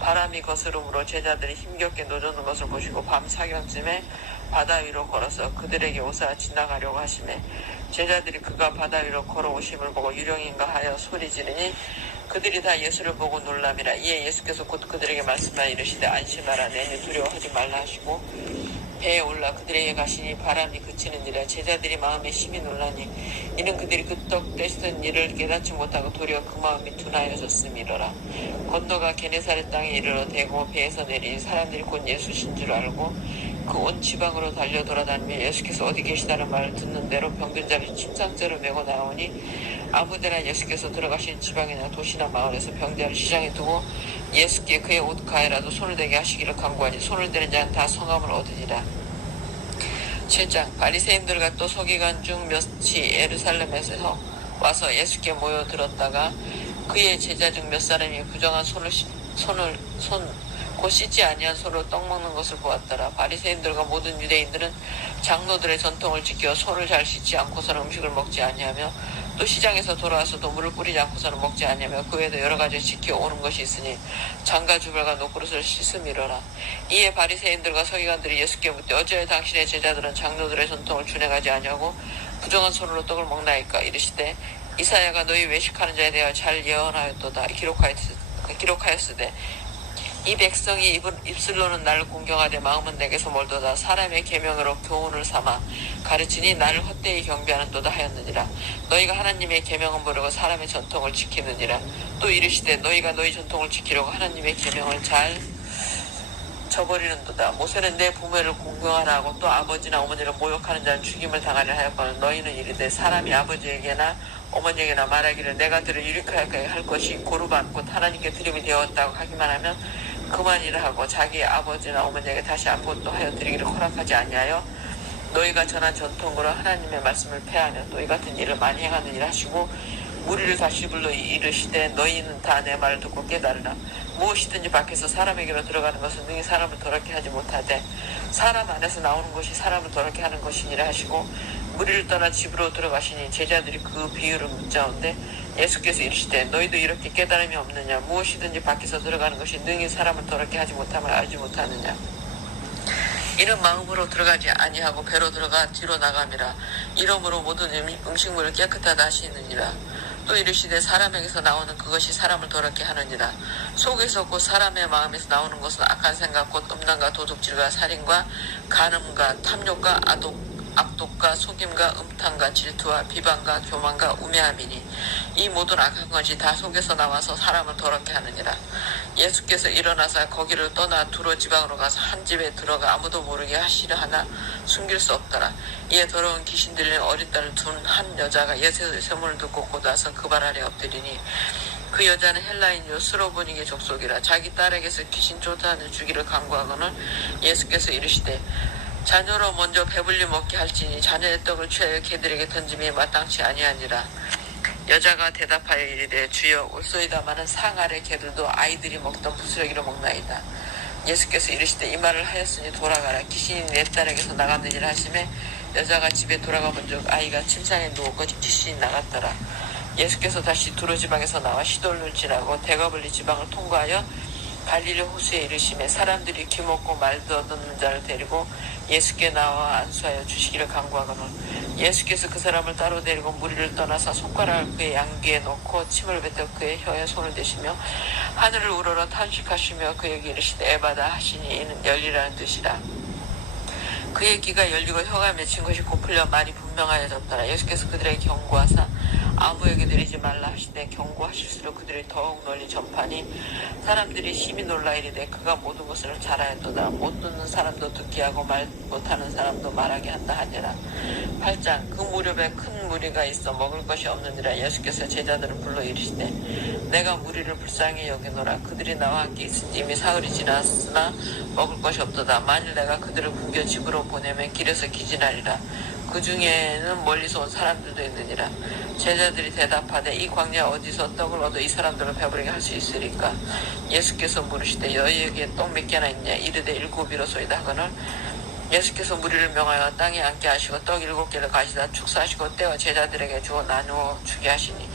바람이 거스름으로 제자들이 힘겹게 노젓는 것을 보시고 밤 사경쯤에 바다 위로 걸어서 그들에게 오사 지나가려고 하시매 제자들이 그가 바다 위로 걸어오심을 보고 유령인가 하여 소리 지르니 그들이 다 예수를 보고 놀람이라. 이에 예수께서 곧 그들에게 말씀하여 이르시되 안심하라 내니 두려워하지 말라 하시고 배에 올라 그들에게 가시니 바람이 그치는지라. 제자들이 마음에 심히 놀라니 이는 그들이 그 떡 떼시던 일을 깨닫지 못하고 도리어 그 마음이 둔하여졌음이로라. 건너가 게네사렛 땅에 이르러 대고 배에서 내리니 사람들이 곧 예수신 줄 알고 그 온 지방으로 달려 돌아다니며 예수께서 어디 계시다는 말을 듣는 대로 병든 자를 침상째로 메고 나오니 아무데나 예수께서 들어가신 지방이나 도시나 마을에서 병자를 시장에 두고 예수께 그의 옷 가에라도 손을 대게 하시기를 간구하니 손을 대는 자는 다 성함을 얻으니라. 7장 바리새인들과 또 서기관 중 몇이 예루살렘에서 와서 예수께 모여들었다가 그의 제자 중 몇 사람이 부정한 곧 씻지 아니한 손으로 떡 먹는 것을 보았더라. 바리새인들과 모든 유대인들은 장로들의 전통을 지켜 손을 잘 씻지 않고서는 음식을 먹지 아니하며 또 시장에서 돌아와서도 물을 뿌리지 않고서는 먹지 아니하며 그 외에도 여러 가지 지켜오는 것이 있으니 장과 주벌과 노그릇을 씻음이로라. 이에 바리새인들과 서기관들이 예수께 묻되 어찌하여 당신의 제자들은 장로들의 전통을 준행하지 아니하고 부정한 손으로 떡을 먹나이까. 이르시되 이사야가 너희 외식하는 자에 대하여 잘 예언하였도다. 기록하였으되 이 백성이 입술로는 나를 공경하되 마음은 내게서 멀도다. 사람의 계명으로 교훈을 삼아 가르치니 나를 헛되이 경배하는도다 하였느니라. 너희가 하나님의 계명은 모르고 사람의 전통을 지키느니라. 또 이르시되 너희가 너희 전통을 지키려고 하나님의 계명을 잘 저버리는도다. 모세는 내 부모를 공경하라 하고 또 아버지나 어머니를 모욕하는 자는 죽임을 당하려 하였거늘 너희는 이르되 사람이 아버지에게나 어머니에게나 말하기를 내가 들을 유익하게 할 것이 고루반 곧 하나님께 드림이 되었다고 하기만 하면 그만이라 하고 자기 아버지나 어머니에게 다시 아무것도 하여 드리기를 허락하지 아니하여 너희가 전한 전통으로 하나님의 말씀을 폐하며 또 이 같은 일을 많이 행하느니라 하시고 무리를 다시 불러 이르시되 너희는 다 내 말을 듣고 깨달으라. 무엇이든지 밖에서 사람에게로 들어가는 것은 능히 사람을 더럽게 하지 못하되 사람 안에서 나오는 것이 사람을 더럽게 하는 것이니라 하시고 무리를 떠나 집으로 들어가시니 제자들이 그 비유를 묻자온데 예수께서 이르시되 너희도 이렇게 깨달음이 없느냐. 무엇이든지 밖에서 들어가는 것이 능히 사람을 더럽게 하지 못함을 알지 못하느냐. 이런 마음으로 들어가지 아니하고 배로 들어가 뒤로 나감이라. 이러므로 모든 음식물을 깨끗하다 하시느니라. 또 이르시되 사람에게서 나오는 그것이 사람을 더럽게 하느니라. 속에서 곧 사람의 마음에서 나오는 것은 악한 생각 곧 음란과 도둑질과 살인과 간음과 탐욕과 악독과 속임과 음탕과 질투와 비방과 교만과 우매함이니 이 모든 악한 것이 다 속에서 나와서 사람을 더럽게 하느니라. 예수께서 일어나서 거기를 떠나 두로 지방으로 가서 한 집에 들어가 아무도 모르게 하시려 하나 숨길 수 없더라. 이에 더러운 귀신 들린 어린 딸을 둔 한 여자가 예수의 세문을 듣고 곧 와서 그 발 아래 엎드리니 그 여자는 헬라인이요 스로보니게 족속이라. 자기 딸에게서 귀신 쫓아내 주기를 간구하거늘 예수께서 이르시되 자녀로 먼저 배불리 먹게 할지니 자녀의 떡을 취하여 개들에게 던짐이 마땅치 아니하니라. 여자가 대답하여 이르되 주여 올소이다마는 상 아래 개들도 아이들이 먹던 부스러기로 먹나이다. 예수께서 이르시되 이 말을 하였으니 돌아가라. 귀신이 내 딸에게서 나갔느니라 하시매 여자가 집에 돌아가 본즉 아이가 침상에 누웠고 귀신이 나갔더라. 예수께서 다시 두로 지방에서 나와 시돌을 지나고 대가블리 지방을 통과하여 갈릴리 호수에 이르시매 사람들이 귀먹고 말도 얻는 자를 데리고 예수께 나와 안수하여 주시기를 간구하거늘 예수께서 그 사람을 따로 데리고 무리를 떠나서 손가락을 그의 양귀에 넣고 침을 뱉어 그의 혀에 손을 대시며 하늘을 우러러 탄식하시며 그에게 이르시되 에바다 하시니 이는 열리라는 뜻이라. 그의 귀가 열리고 혀가 맺힌 것이 곧 풀려 말이 분명하여졌더라. 예수께서 그들에게 경고하사 아무에게 드리지 말라 하시되 경고하실수록 그들이 더욱 널리 전파니 사람들이 심히 놀라 이르되 그가 모든 것을 잘하였도다. 못 듣는 사람도 듣게 하고 말 못하는 사람도 말하게 한다 하니라. 8장 그 무렵에 큰 무리가 있어 먹을 것이 없느니라. 예수께서 제자들을 불러 이르시되 내가 무리를 불쌍히 여기노라. 그들이 나와 함께 있은지 이미 사흘이 지났으나 먹을 것이 없도다. 만일 내가 그들을 굶겨 집으로 보내면 길에서 기진하리라. 그 중에는 멀리서 온 사람들도 있느니라. 제자들이 대답하되 이 광야 어디서 떡을 얻어 이 사람들을 배부르게 할 수 있으리까. 예수께서 물으시되 너희에게 떡 몇 개나 있냐. 이르되 7이로소이다 하거늘 예수께서 무리를 명하여 땅에 앉게 하시고 떡 7개를 가시다 축사하시고 떼어 제자들에게 주어 나누어 주게 하시니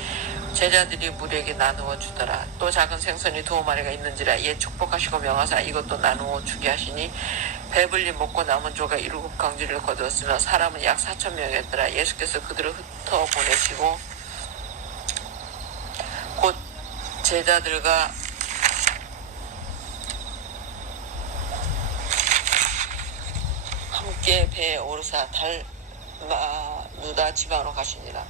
제자들이 무리에게 나누어 주더라. 또 작은 생선이 2마리가 있는지라. 이에 축복하시고 명하사 이것도 나누어 주게 하시니 배불리 먹고 남은 조가 7강주를 거두었으며 사람은 약 4,000명이었더라. 예수께서 그들을 흩어 보내시고 곧 제자들과 함께 배에 오르사 달마누다 지방으로 가시니라.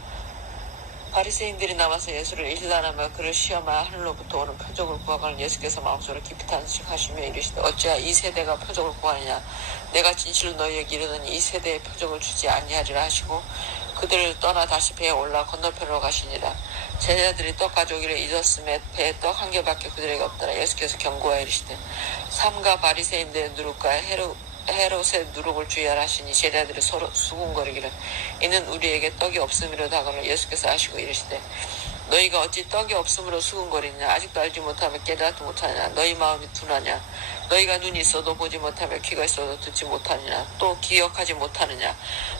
바리새인들이 남아서 예수를 일단하며 그를 시험하여 하늘로부터 오는 표적을 구하거늘 예수께서 마음속으로 깊이 탄식하시며 이르시되 어찌하여 이 세대가 표적을 구하느냐. 내가 진실로 너희에게 이르노니 이 세대에 표적을 주지 아니하리라 하시고 그들을 떠나 다시 배에 올라 건너편으로 가시니라. 제자들이 떡 가져오기를 잊었음에 배에 떡 1개밖에 그들에게 없더라. 예수께서 경고하여 이르시되 삼가 바리새인들의 누룩과 헤롯의 누룩을 주의하라 하시니 제자들이 서로 수군거리기를 이는 우리에게 떡이 없음이로다 하거늘 예수께서 하시고 이르시되 너희가 어찌 떡이 없으므로 수군거리느냐. 아직도 알지 못하며 깨닫지 못하냐. 너희 마음이 둔하냐. 너희가 눈이 있어도 보지 못하며 귀가 있어도 듣지 못하느냐. 또 기억하지 못하느냐.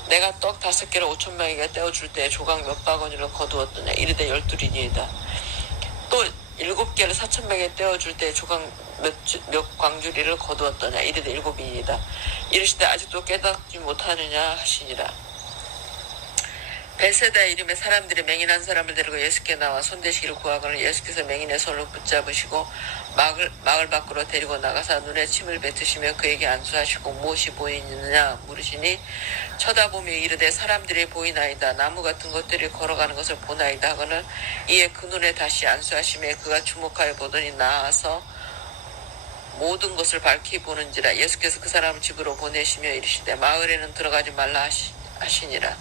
내가 떡 5개를 5,000명에게 떼어줄 때 조각 몇 바구니를 거두었더냐. 이르되 12이니이다. 또 7개를 4,000명에 떼어줄 때 조각 몇 광주리를 거두었더냐. 이르되 7이니이다. 이르시되 아직도 깨닫지 못하느냐 하시니라. 베세다 이름의 사람들이 맹인한 사람을 데리고 예수께 나와 손대시기를 구하거늘 예수께서 맹인의 손을 붙잡으시고 마을 밖으로 데리고 나가사 눈에 침을 뱉으시며 그에게 안수하시고 무엇이 보이느냐 물으시니 쳐다보며 이르되 사람들이 보이나이다. 나무 같은 것들이 걸어가는 것을 보나이다 하거늘 이에 그 눈에 다시 안수하시며 그가 주목하여 보더니 나아서 모든 것을 밝히 보는지라. 예수께서 그 사람을 집으로 보내시며 이르시되 마을에는 들어가지 말라 하시니라.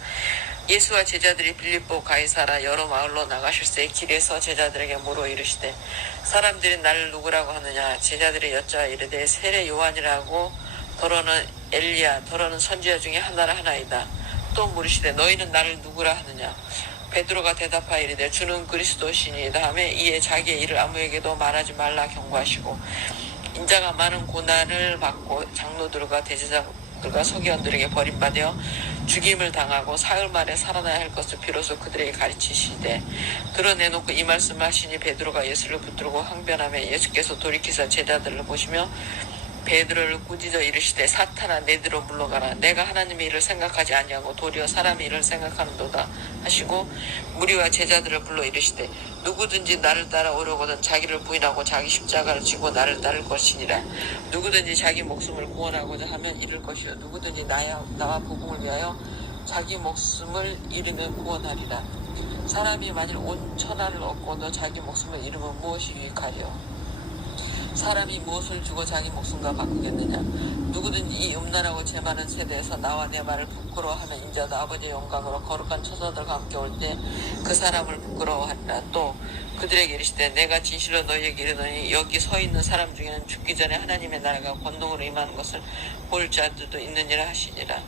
예수와 제자들이 빌립보 가이사라 여러 마을로 나가실새 길에서 제자들에게 물어 이르시되 사람들이 나를 누구라고 하느냐. 제자들이 여짜 이르되 세례 요한이라고 더러는 엘리야 더러는 선지자 중에 하나라 하나이다. 또 물으시되 너희는 나를 누구라 하느냐. 베드로가 대답하여 이르되 주는 그리스도시니이다 하며 이에 자기의 일을 아무에게도 말하지 말라 경고하시고 인자가 많은 고난을 받고 장로들과 대제사장들과 서기관들에게 버림받아 죽임을 당하고 사흘 만에 살아나야 할 것을 비로소 그들에게 가르치시되 드러내놓고 이 말씀을 하시니 베드로가 예수를 붙들고 항변하며 예수께서 돌이키사 제자들을 보시며 베드로를 꾸짖어 이르시되 사탄아 내뒤로 물러가라. 내가 하나님의 일을 생각하지 아니하고 도리어 사람의 일을 생각하는도다 하시고 무리와 제자들을 불러 이르시되 누구든지 나를 따라오려거든 자기를 부인하고 자기 십자가를 지고 나를 따를 것이니라. 누구든지 자기 목숨을 구원하고자 하면 잃을 것이요 누구든지 나와 복음을 위하여 자기 목숨을 잃으면 구원하리라. 사람이 만일 온 천하를 얻고도 자기 목숨을 잃으면 무엇이 유익하리요. 사람이 무엇을 주고 자기 목숨과 바꾸겠느냐. 누구든지 이 음란하고 죄 많은 세대에서 나와 내 말을 부끄러워하면 인자도 아버지의 영광으로 거룩한 천사들과 함께 올 때 그 사람을 부끄러워하리라. 또 그들에게 이르시되 내가 진실로 너희에게 이르노니 여기 서 있는 사람 중에는 죽기 전에 하나님의 나라가 권능으로 임하는 것을 볼 자들도 있느니라 하시니라.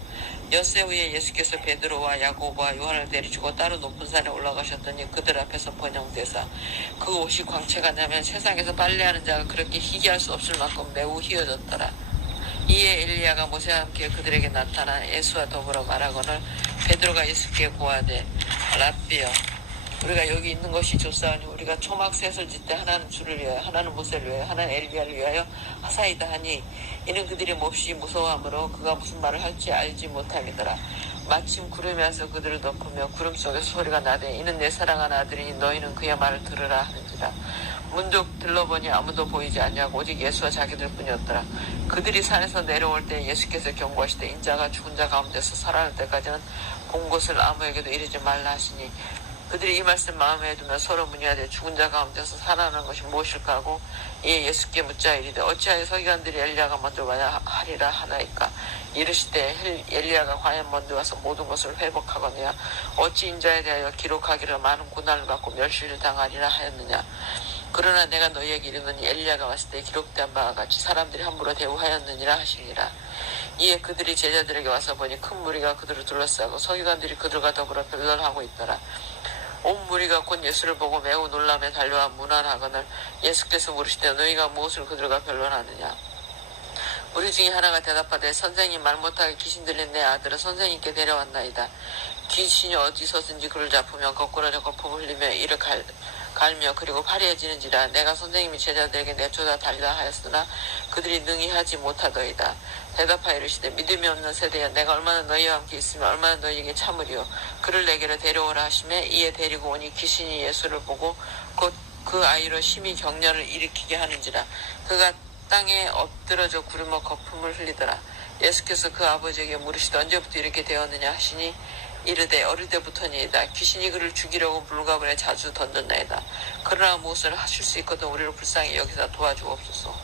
엿새 후에 예수께서 베드로와 야고보와 요한을 데리시고 따로 높은 산에 올라가셨더니 그들 앞에서 번영되사 그 옷이 광채가 나면 세상에서 빨래하는 자가 그렇게 희귀할 수 없을 만큼 매우 희어졌더라. 이에 엘리야가 모세와 함께 그들에게 나타나 예수와 더불어 말하거늘 베드로가 예수께 고하되 랍비여 우리가 여기 있는 것이 좋사오니 우리가 초막 셋을 짓되 하나는 주를 위하여 하나는 모세를 위하여 하나는 엘리야를 위하여 하사이다 하니 이는 그들이 몹시 무서워하므로 그가 무슨 말을 할지 알지 못하겠더라. 마침 구름이 와서 그들을 덮으며 구름 속에서 소리가 나되 이는 내 사랑하는 아들이니 너희는 그의 말을 들으라 하는지라. 문득 들러보니 아무도 보이지 아니하고 오직 예수와 자기들 뿐이었더라. 그들이 산에서 내려올 때 예수께서 경고하시되 인자가 죽은 자 가운데서 살아날 때까지는 본 곳을 아무에게도 이르지 말라 하시니 그들이 이 말씀 마음에 두며 서로 문의하되 죽은 자 가운데서 살아나는 것이 무엇일까 하고 이에 예수께 묻자 이르되 어찌하여 서기관들이 엘리야가 먼저 와야 하리라 하나이까. 이르시되 엘리야가 과연 먼저 와서 모든 것을 회복하거니와 어찌 인자에 대하여 기록하기를 많은 고난을 받고 멸시를 당하리라 하였느냐. 그러나 내가 너희에게 이르노니 엘리야가 왔을 때 기록된 바와 같이 사람들이 함부로 대우하였느니라 하시니라. 이에 그들이 제자들에게 와서 보니 큰 무리가 그들을 둘러싸고 서기관들이 그들과 더불어 변론하고 있더라. 온 무리가 곧 예수를 보고 매우 놀라며 달려와 문안하거늘 예수께서 물으시되 너희가 무엇을 그들과 변론하느냐. 우리 중에 하나가 대답하되 선생님 말 못하게 귀신 들린 내 아들을 선생님께 데려왔나이다. 귀신이 어디서든지 그를 잡으면 거꾸로 거품을 흘리며 이를 갈며 그리고 화려해지는지라. 내가 선생님이 제자들에게 내쫓아 달리라 하였으나 그들이 능히 하지 못하더이다. 대답하여 이르시되 믿음이 없는 세대여 내가 얼마나 너희와 함께 있으며 얼마나 너희에게 참으리요. 그를 내게로 데려오라 하시매 이에 데리고 오니 귀신이 예수를 보고 곧 그 아이로 심히 경련을 일으키게 하는지라. 그가 땅에 엎드러져 구르며 거품을 흘리더라. 예수께서 그 아버지에게 물으시되 언제부터 이렇게 되었느냐 하시니 이르되 어릴 때부터니이다. 귀신이 그를 죽이려고 물가분에 자주 던졌나이다. 그러나 무엇을 하실 수 있거든 우리를 불쌍히 여기서 도와주옵소서.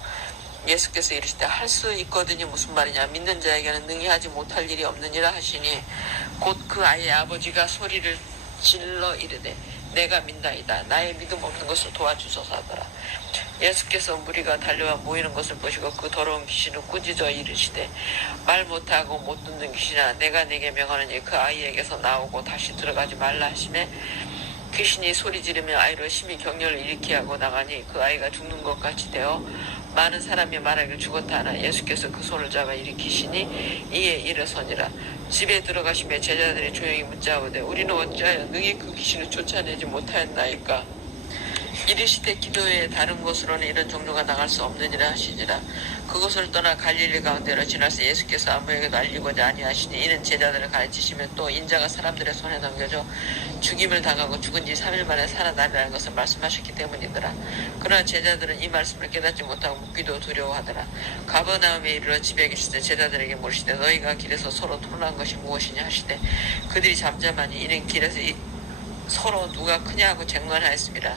예수께서 이르시되 할 수 있거든이 무슨 말이냐. 믿는 자에게는 능히 하지 못할 일이 없느니라 하시니 곧 그 아이의 아버지가 소리를 질러 이르되 내가 믿나이다. 나의 믿음 없는 것을 도와주소서 하더라. 예수께서 무리가 달려와 모이는 것을 보시고 그 더러운 귀신을 꾸짖어 이르시되 말 못하고 못 듣는 귀신아 내가 네게 명하노니 그 아이에게서 나오고 다시 들어가지 말라 하시매 귀신이 소리 지르며 아이로 심히 격려를 일으키게 하고 나가니 그 아이가 죽는 것 같이 되어 많은 사람이 말하기를 죽었다 하나 예수께서 그 손을 잡아 일으키시니 이에 일어서니라. 집에 들어가시며 제자들이 조용히 묻자오되 우리는 어찌하여 능히 그 귀신을 쫓아내지 못하였나이까. 이르시되 기도 외에 다른 곳으로는 이런 종류가 나갈 수 없느니라 하시니라. 그곳을 떠나 갈릴리 가운데로 지나서 예수께서 아무에게도 알리고자 아니하시니 이는 제자들을 가르치시며 또 인자가 사람들의 손에 넘겨져 죽임을 당하고 죽은 지 3일 만에 살아나리라는 것을 말씀하셨기 때문이더라. 그러나 제자들은 이 말씀을 깨닫지 못하고 묻기도 두려워하더라. 가버나움에 이르러 집에 계실 때 제자들에게 물으시되 너희가 길에서 서로 토론한 것이 무엇이냐 하시되 그들이 잠잠하니 이는 길에서 서로 누가 크냐 하고 쟁론하였습니다.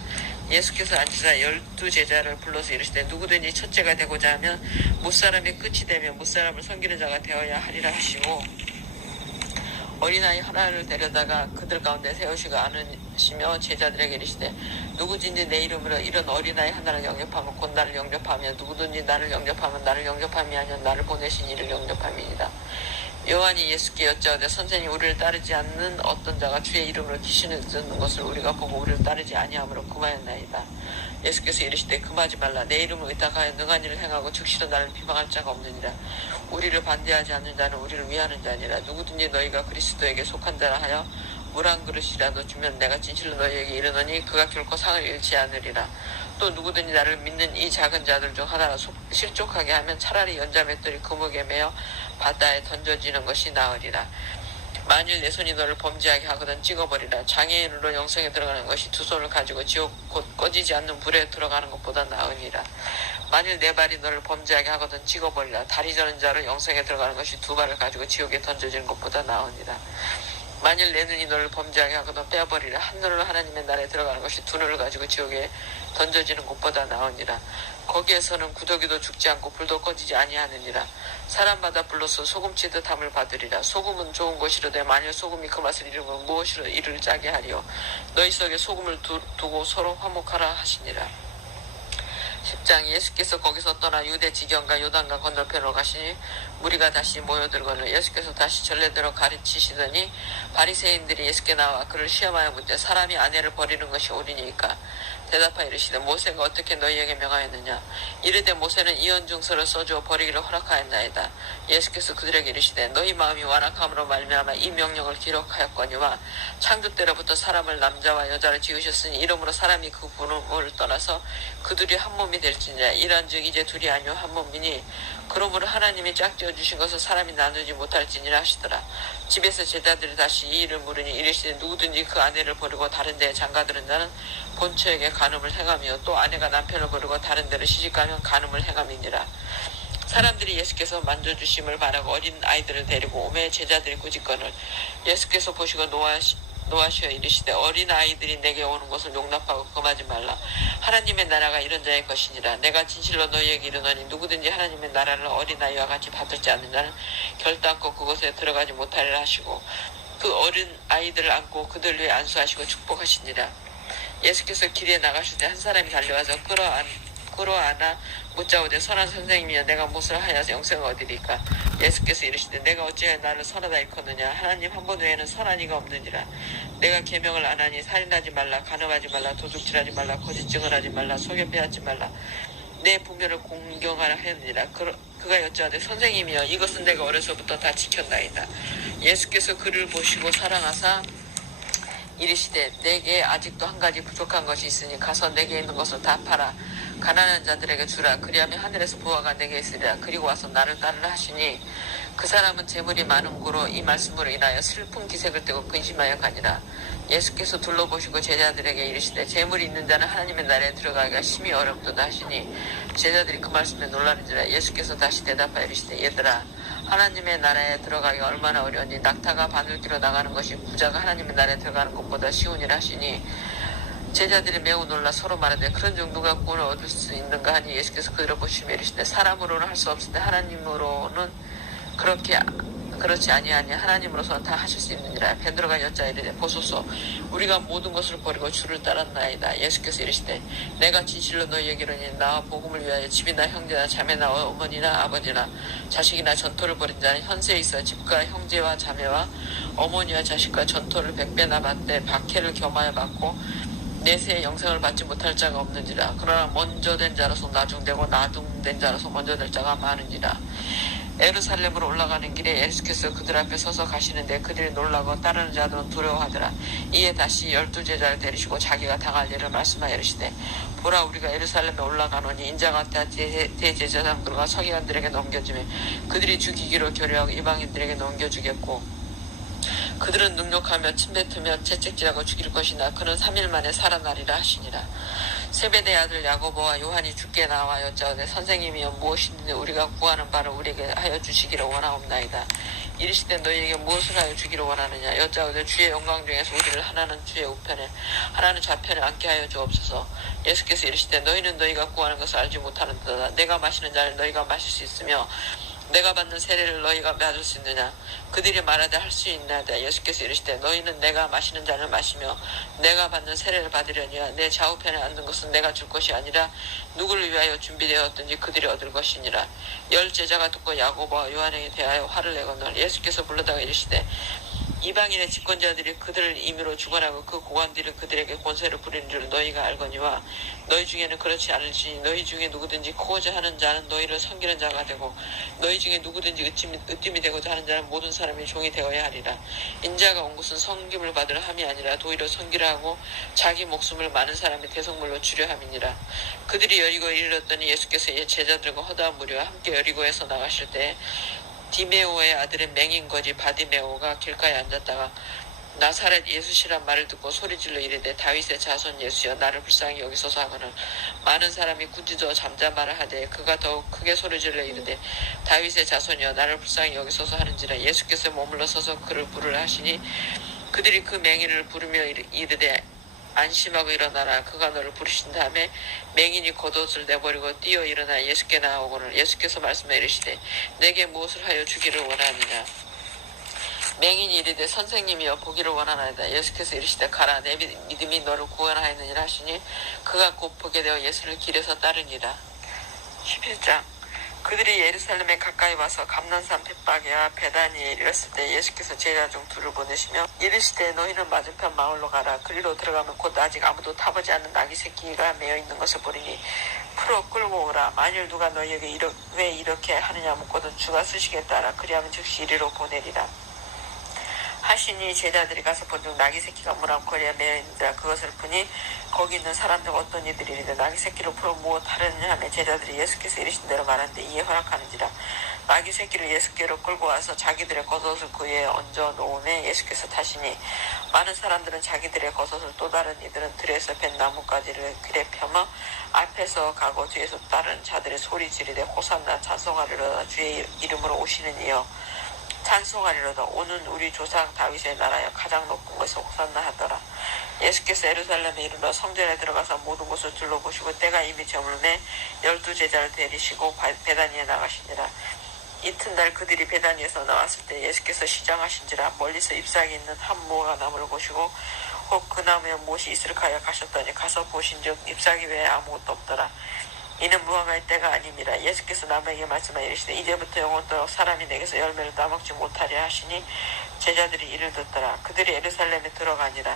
예수께서 앉으사 12제자를 불러서 이르시되 누구든지 첫째가 되고자 하면 못사람의 끝이 되며 못사람을 섬기는 자가 되어야 하리라 하시고 어린아이 하나를 데려다가 그들 가운데 세우시고 안으시며 제자들에게 이르시되 누구든지 내 이름으로 이런 어린아이 하나를 영접하면 곧 나를 영접하며 누구든지 나를 영접하면 나를 영접함이 아니라 나를 보내신 이를 영접함이니라. 요한이 예수께 여짜오되 선생님 우리를 따르지 않는 어떤 자가 주의 이름으로 귀신을 듣는 것을 우리가 보고 우리를 따르지 아니함으로 금하였나이다. 예수께서 이르시되 금하지 말라. 내 이름을 의탁하여 능한 일을 행하고 즉시로 나를 비방할 자가 없느니라. 우리를 반대하지 않는 자는 우리를 위하는 자니라. 누구든지 너희가 그리스도에게 속한 자라 하여 물 한 그릇이라도 주면 내가 진실로 너희에게 이르노니 그가 결코 상을 잃지 않으리라. 또 누구든지 나를 믿는 이 작은 자들 중 하나가 실족하게 하면 차라리 연자맷돌이 그목에 매어 바다에 던져지는 것이 나으리라. 만일 내 손이 너를 범죄하게 하거든 찍어버리라. 장애인으로 영생에 들어가는 것이 두 손을 가지고 지옥 곧 꺼지지 않는 불에 들어가는 것보다 나으니라. 만일 내 발이 너를 범죄하게 하거든 찍어버리라. 다리 저는 자로 영생에 들어가는 것이 두 발을 가지고 지옥에 던져지는 것보다 나으니라. 만일 내 눈이 너를 범죄하게 하거든 빼어버리라. 한 눈으로 하나님의 나라에 들어가는 것이 두 눈을 가지고 지옥에 던져지는 것보다 나으니라. 거기에서는 구더기도 죽지 않고 불도 꺼지지 아니하느니라. 사람마다 불로서 소금치듯 함을 받으리라. 소금은 좋은 것이로되 만일 소금이 그 맛을 잃으면 무엇으로 이를 짜게 하리요. 너희 속에 소금을 두고 서로 화목하라 하시니라. 10장 예수께서 거기서 떠나 유대 지경과 요단강 건너편으로 가시니 무리가 다시 모여들거늘 예수께서 다시 전례대로 가르치시더니 바리새인들이 예수께 나와 그를 시험하여 묻되 사람이 아내를 버리는 것이 옳으니까 대답하여 이르시되 모세가 어떻게 너희에게 명하였느냐. 이르되 모세는 이언증서를 써주어 버리기를 허락하였나이다. 예수께서 그들에게 이르시되 너희 마음이 완악함으로 말미암아 이 명령을 기록하였거니와 창조 때로부터 사람을 남자와 여자를 지으셨으니 이러므로 사람이 그 부름을 떠나서 그들이 한 몸이 될지니라. 이란즉 이제 둘이 아니요 한 몸이니 그러므로 하나님이 짝지어 주신 것을 사람이 나누지 못할지니라 하시더라. 집에서 제자들이 다시 이 일을 물으니 이르시되 누구든지 그 아내를 버리고 다른 데에 장가드는 자는 본처에게 간음을 행하며 또 아내가 남편을 버리고 다른 데로 시집가면 간음을 행함이니라. 사람들이 예수께서 만져주심을 바라고 어린 아이들을 데리고 오매 제자들이 꾸짖거늘 예수께서 보시고 노하시어 이르시되 어린 아이들이 내게 오는 것을 용납하고 금하지 말라. 하나님의 나라가 이런 자의 것이니라. 내가 진실로 너희에게 이르노니 누구든지 하나님의 나라를 어린 아이와 같이 받들지 않는 자는 결단코 그곳에 들어가지 못하리라 하시고 그 어린 아이들을 안고 그들 위에 안수하시고 축복하시니라. 예수께서 길에 나가실 때 한 사람이 달려와서 끌어안아 묻자오되 선한 선생님이여 내가 무엇을 하여서 영생을 얻으리까. 예수께서 이르시되 내가 어찌하여 나를 선하다 일컫느냐. 하나님 한 분 외에는 선한 이가 없느니라. 내가 계명을 안 하니 살인하지 말라, 간음하지 말라, 도둑질하지 말라, 거짓 증언하지 말라, 속여 빼앗지 말라, 내 부모를 공경하라 하였느니라. 그가 여짜오되 선생님이여 이것은 내가 어려서부터 다 지켰나이다. 예수께서 그를 보시고 사랑하사 이르시되 내게 아직도 한 가지 부족한 것이 있으니 가서 내게 있는 것을 다 팔아 가난한 자들에게 주라. 그리하면 하늘에서 부하가 내게 있으리라. 그리고 와서 나를 따르라 하시니 그 사람은 재물이 많은 고로 이 말씀으로 인하여 슬픈 기색을 띠고 근심하여 가니라. 예수께서 둘러보시고 제자들에게 이르시되 재물이 있는 자는 하나님의 나라에 들어가기가 심히 어렵도다 하시니 제자들이 그 말씀에 놀라는지라. 예수께서 다시 대답하여 이르시되 얘들아 하나님의 나라에 들어가기가 얼마나 어려우니 낙타가 바늘기로 나가는 것이 부자가 하나님의 나라에 들어가는 것보다 쉬우니라 하시니 제자들이 매우 놀라 서로 말하되 그런즉 누가 구원을 얻을 수 있는가 하니 예수께서 그들을 보시며 이르시되 사람으로는 할 수 없으되 하나님으로는 그렇지 아니하니 하나님으로서는 다 하실 수 있느니라. 베드로가 여자 이르되 보소서 우리가 모든 것을 버리고 주를 따랐나이다. 예수께서 이르시되 내가 진실로 너희에게 이르니 나와 복음을 위하여 집이나 형제나 자매나 어머니나 아버지나 자식이나 전토를 벌인 자는 현세에 있어 집과 형제와 자매와 어머니와 자식과 전토를 100배나 받되 박해를 겸하여 받고 내세의 영생을 받지 못할 자가 없는지라. 그러나 먼저 된 자로서 나중되고 나중된 자로서 먼저 될 자가 많은지라. 에루살렘으로 올라가는 길에 예수께서 그들 앞에 서서 가시는데 그들이 놀라고 따르는 자들은 두려워하더라. 이에 다시 12 제자를 데리시고 자기가 당할 일을 말씀하여 이르시되 보라 우리가 에루살렘에 올라가노니 인자가 대제사장들과 서기관들에게 넘겨주며 그들이 죽이기로 결의하고 이방인들에게 넘겨주겠고 그들은 능욕하며 침뱉으며 채찍질하고 죽일 것이나 그는 3일 만에 살아나리라 하시니라. 세베대의 아들 야고보와 요한이 주께 나와 여짜오되 선생님이여 무엇이든지 우리가 구하는 바를 우리에게 하여 주시기를 원하옵나이다. 이르시되 너희에게 무엇을 하여 주기를 원하느냐. 여짜오되 주의 영광 중에서 우리를 하나는 주의 우편에 하나는 좌편에 앉게 하여 주옵소서. 예수께서 이르시되 너희는 너희가 구하는 것을 알지 못하는도다. 내가 마시는 잔을 너희가 마실 수 있으며 내가 받는 세례를 너희가 받을 수 있느냐. 그들이 말하되 할 수 있나이다. 예수께서 이르시되 너희는 내가 마시는 잔을 마시며 내가 받는 세례를 받으려니와 내 좌우편에 앉는 것은 내가 줄 것이 아니라 누구를 위하여 준비되었든지 그들이 얻을 것이니라. 10 제자가 듣고 야고보와 요한에게 대하여 화를 내거늘 예수께서 불러다가 이르시되 이방인의 집권자들이 그들을 임의로 주관하고 그 고관들이 그들에게 권세를 부리는 줄 너희가 알거니와 너희 중에는 그렇지 않을지니 너희 중에 누구든지 크고자 하는 자는 너희를 섬기는 자가 되고 너희 중에 누구든지 으뜸이 되고자 하는 자는 모든 사람이 종이 되어야 하리라. 인자가 온 것은 섬김을 받으려 함이 아니라 도리어 섬기려 하고 자기 목숨을 많은 사람의 대성물로 주려 함이니라. 그들이 여리고에 이르렀더니 예수께서 제자들과 허다한 무리와 함께 여리고에서 나가실 때 디메오의 아들인 맹인거지 바디메오가 길가에 앉았다가 나사렛 예수시란 말을 듣고 소리질러 이르되 다윗의 자손 예수여 나를 불쌍히 여기소서 하거늘 많은 사람이 꾸짖어 잠잠하라 하되 그가 더욱 크게 소리질러 이르되 다윗의 자손이여 나를 불쌍히 여기소서 하는지라. 예수께서 머물러 서서 그를 부르라 하시니 그들이 그 맹인을 부르며 이르되 안심하고 일어나라. 그가 너를 부르신 다음에 맹인이 겉옷을 내버리고 뛰어 일어나 예수께 나아오거늘 예수께서 말씀해 이르시되 내게 무엇을 하여 주기를 원하느냐. 맹인이 이르되 선생님이여 보기를 원하나이다. 예수께서 이르시되 가라 내 믿음이 너를 구원하였느니라 하시니 그가 곧 보게 되어 예수를 길에서 따르니라. 11장. 그들이 예루살렘에 가까이 와서 감난산 벳바게와 베다니에 이르렀을 때 예수께서 제자 중 둘을 보내시며 이르시되 너희는 맞은편 마을로 가라. 그리로 들어가면 곧 아직 아무도 타보지 않는 나귀 새끼가 매어 있는 것을 보리니 풀어 끌고 오라. 만일 누가 너희에게 왜 이렇게 하느냐 묻거든 주가 쓰시겠다 하라. 그리하면 즉시 이리로 보내리라 하시니 제자들이 가서 본즉 나귀 새끼가 문 앞 거리에 매여 있는지라. 그것을 보니 거기 있는 사람들 어떤 이들이 이르되 나귀 새끼를 풀어 무엇 하려느냐 하며 제자들이 예수께서 이르신 대로 말하는데 이에 허락하는지라. 나귀 새끼를 예수께로 끌고 와서 자기들의 겉옷을 그 위에 얹어 놓으매 예수께서 타시니 많은 사람들은 자기들의 겉옷을 또 다른 이들은 들에서 벤 나뭇가지를 길에 펴며 앞에서 가고 뒤에서 따른 자들의 소리 지르되 호산나 찬송하리로다. 주의 이름으로 오시는 이여 찬송하리로다. 오는 우리 조상 다윗의 나라여 가장 높은 곳에 호산나 하더라. 예수께서 예루살렘에 이르러 성전에 들어가서 모든 곳을 둘러보시고 때가 이미 저물매 12 제자를 데리시고 베다니에 나가시니라. 이튿날 그들이 베다니에서 나왔을 때 예수께서 시장하신지라. 멀리서 잎사귀 있는 한 무화과 나무를 보시고 혹 그 나무에 무엇이 있을까 하여 가셨더니 가서 보신즉 잎사귀 외에 아무것도 없더라. 이는 무화과의 때가 아님이라. 예수께서 나무에게 말씀하여 이르시되 이제부터 영원토록 사람이 내게서 열매를 따먹지 못하리라 하시니 제자들이 이를 듣더라. 그들이 예루살렘에 들어가니라.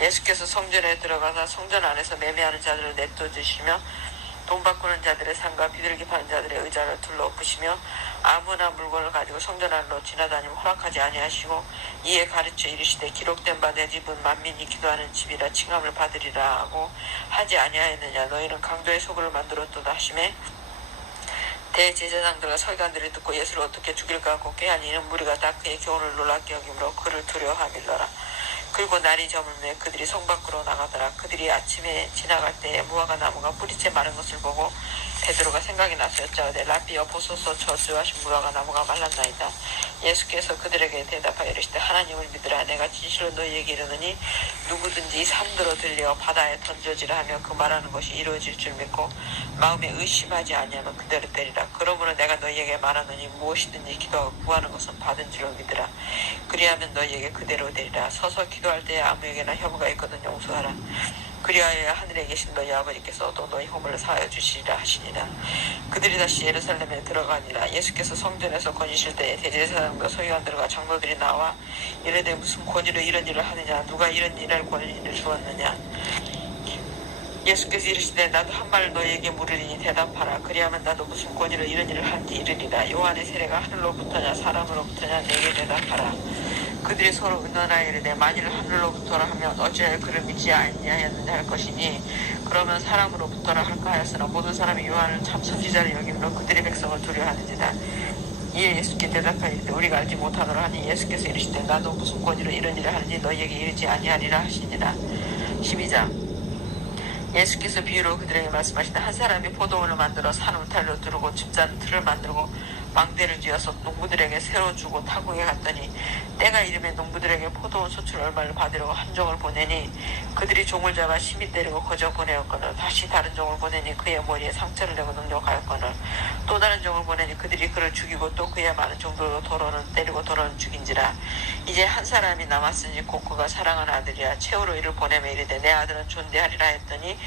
예수께서 성전에 들어가서 성전 안에서 매매하는 자들을 내쫓으시며 돈 바꾸는 자들의 상과 비둘기 파는 자들의 의자를 둘러엎으시며 아무나 물건을 가지고 성전 안으로 지나다니면 허락하지 아니하시고 이에 가르쳐 이르시되 기록된 바 내 집은 만민이 기도하는 집이라 칭함을 받으리라 하고 하지 아니하였느냐. 너희는 강도의 소굴을 만들었도다 하시매 대제사장들과 서기관들이 듣고 예수를 어떻게 죽일까 하고 꾀하니 이는 무리가 다 그의 교훈을 놀랍게 여김으로 그를 두려워하밀러라. 그리고 날이 저물매 그들이 성 밖으로 나가더라. 그들이 아침에 지나갈 때에 무화과 나무가 뿌리째 마른 것을 보고 베드로가 생각이 나서 여짜오되 라비여 보소서 저주하신 무화과 나무가 말랐나이다. 예수께서 그들에게 대답하여 이르시되 하나님을 믿으라. 내가 진실로 너희에게 이르노니 누구든지 산들어 들려 바다에 던져지라 하며 그 말하는 것이 이루어질 줄 믿고 마음에 의심하지 아니하면 그대로 되리라. 그러므로 내가 너희에게 말하노니 무엇이든지 기도하고 구하는 것은 받은 줄로 믿으라. 그리하면 너희에게 그대로 되리라. 서서 기도할 때에 아무에게나 혐오가 있거든 용서하라. 그리하여 하늘에 계신 너희 아버지께서 또 너희 허물을 사하여 주시리라 하시니라. 그들이 다시 예루살렘에 들어가니라. 예수께서 성전에서 거니실 때에 대제사장과 서기관들과 장로들이 나와 이르되 무슨 권위로 이런 일을 하느냐, 누가 이런 일할 권위를 주었느냐. 예수께서 이르시되 나도 한 말 너희에게 물으리니 대답하라. 그리하면 나도 무슨 권위로 이런 일을 한지 이르리라. 요한의 세례가 하늘로부터냐 사람으로부터냐 내게 대답하라. 그들이 서로 의논하여 이르되 만일 하늘로부터라 하면 어찌하여 그를 믿지 아니하였느냐 할 것이니 그러면 사람으로부터라 할까 하였으나 모든 사람이 요한을 참 선지자를 여김으로 그들의 백성을 두려워하는지라. 이에 예수께 대답하여 이르되 우리가 알지 못하노라 하니 예수께서 이르시되 나도 무슨 권위로 이런 일을 하는지 너희에게 이르지 아니하리라 하시니라. 12장. 예수께서 비유로 그들에게 말씀하시되 한 사람이 포도원을 만들어 산 울타리로 두르고 집단 틀을 만들고 망대를 지어서 농부들에게 새로 주고 타국에 갔더니 때가 이르매 농부들에게 포도원 소출 얼마를 받으려고 한 종을 보내니 그들이 종을 잡아 심히 때리고 거저 보내었거늘 다시 다른 종을 보내니 그의 머리에 상처를 내고 능욕하였거늘 또 다른 종을 보내니 그들이 그를 죽이고 또 그의 많은 종들로 도로는 때리고 도로는 죽인지라. 이제 한 사람이 남았으니 곧 그가 사랑하는 아들이야. 최후로 이를 보내며 이르되 내 아들은 존대하리라 했더니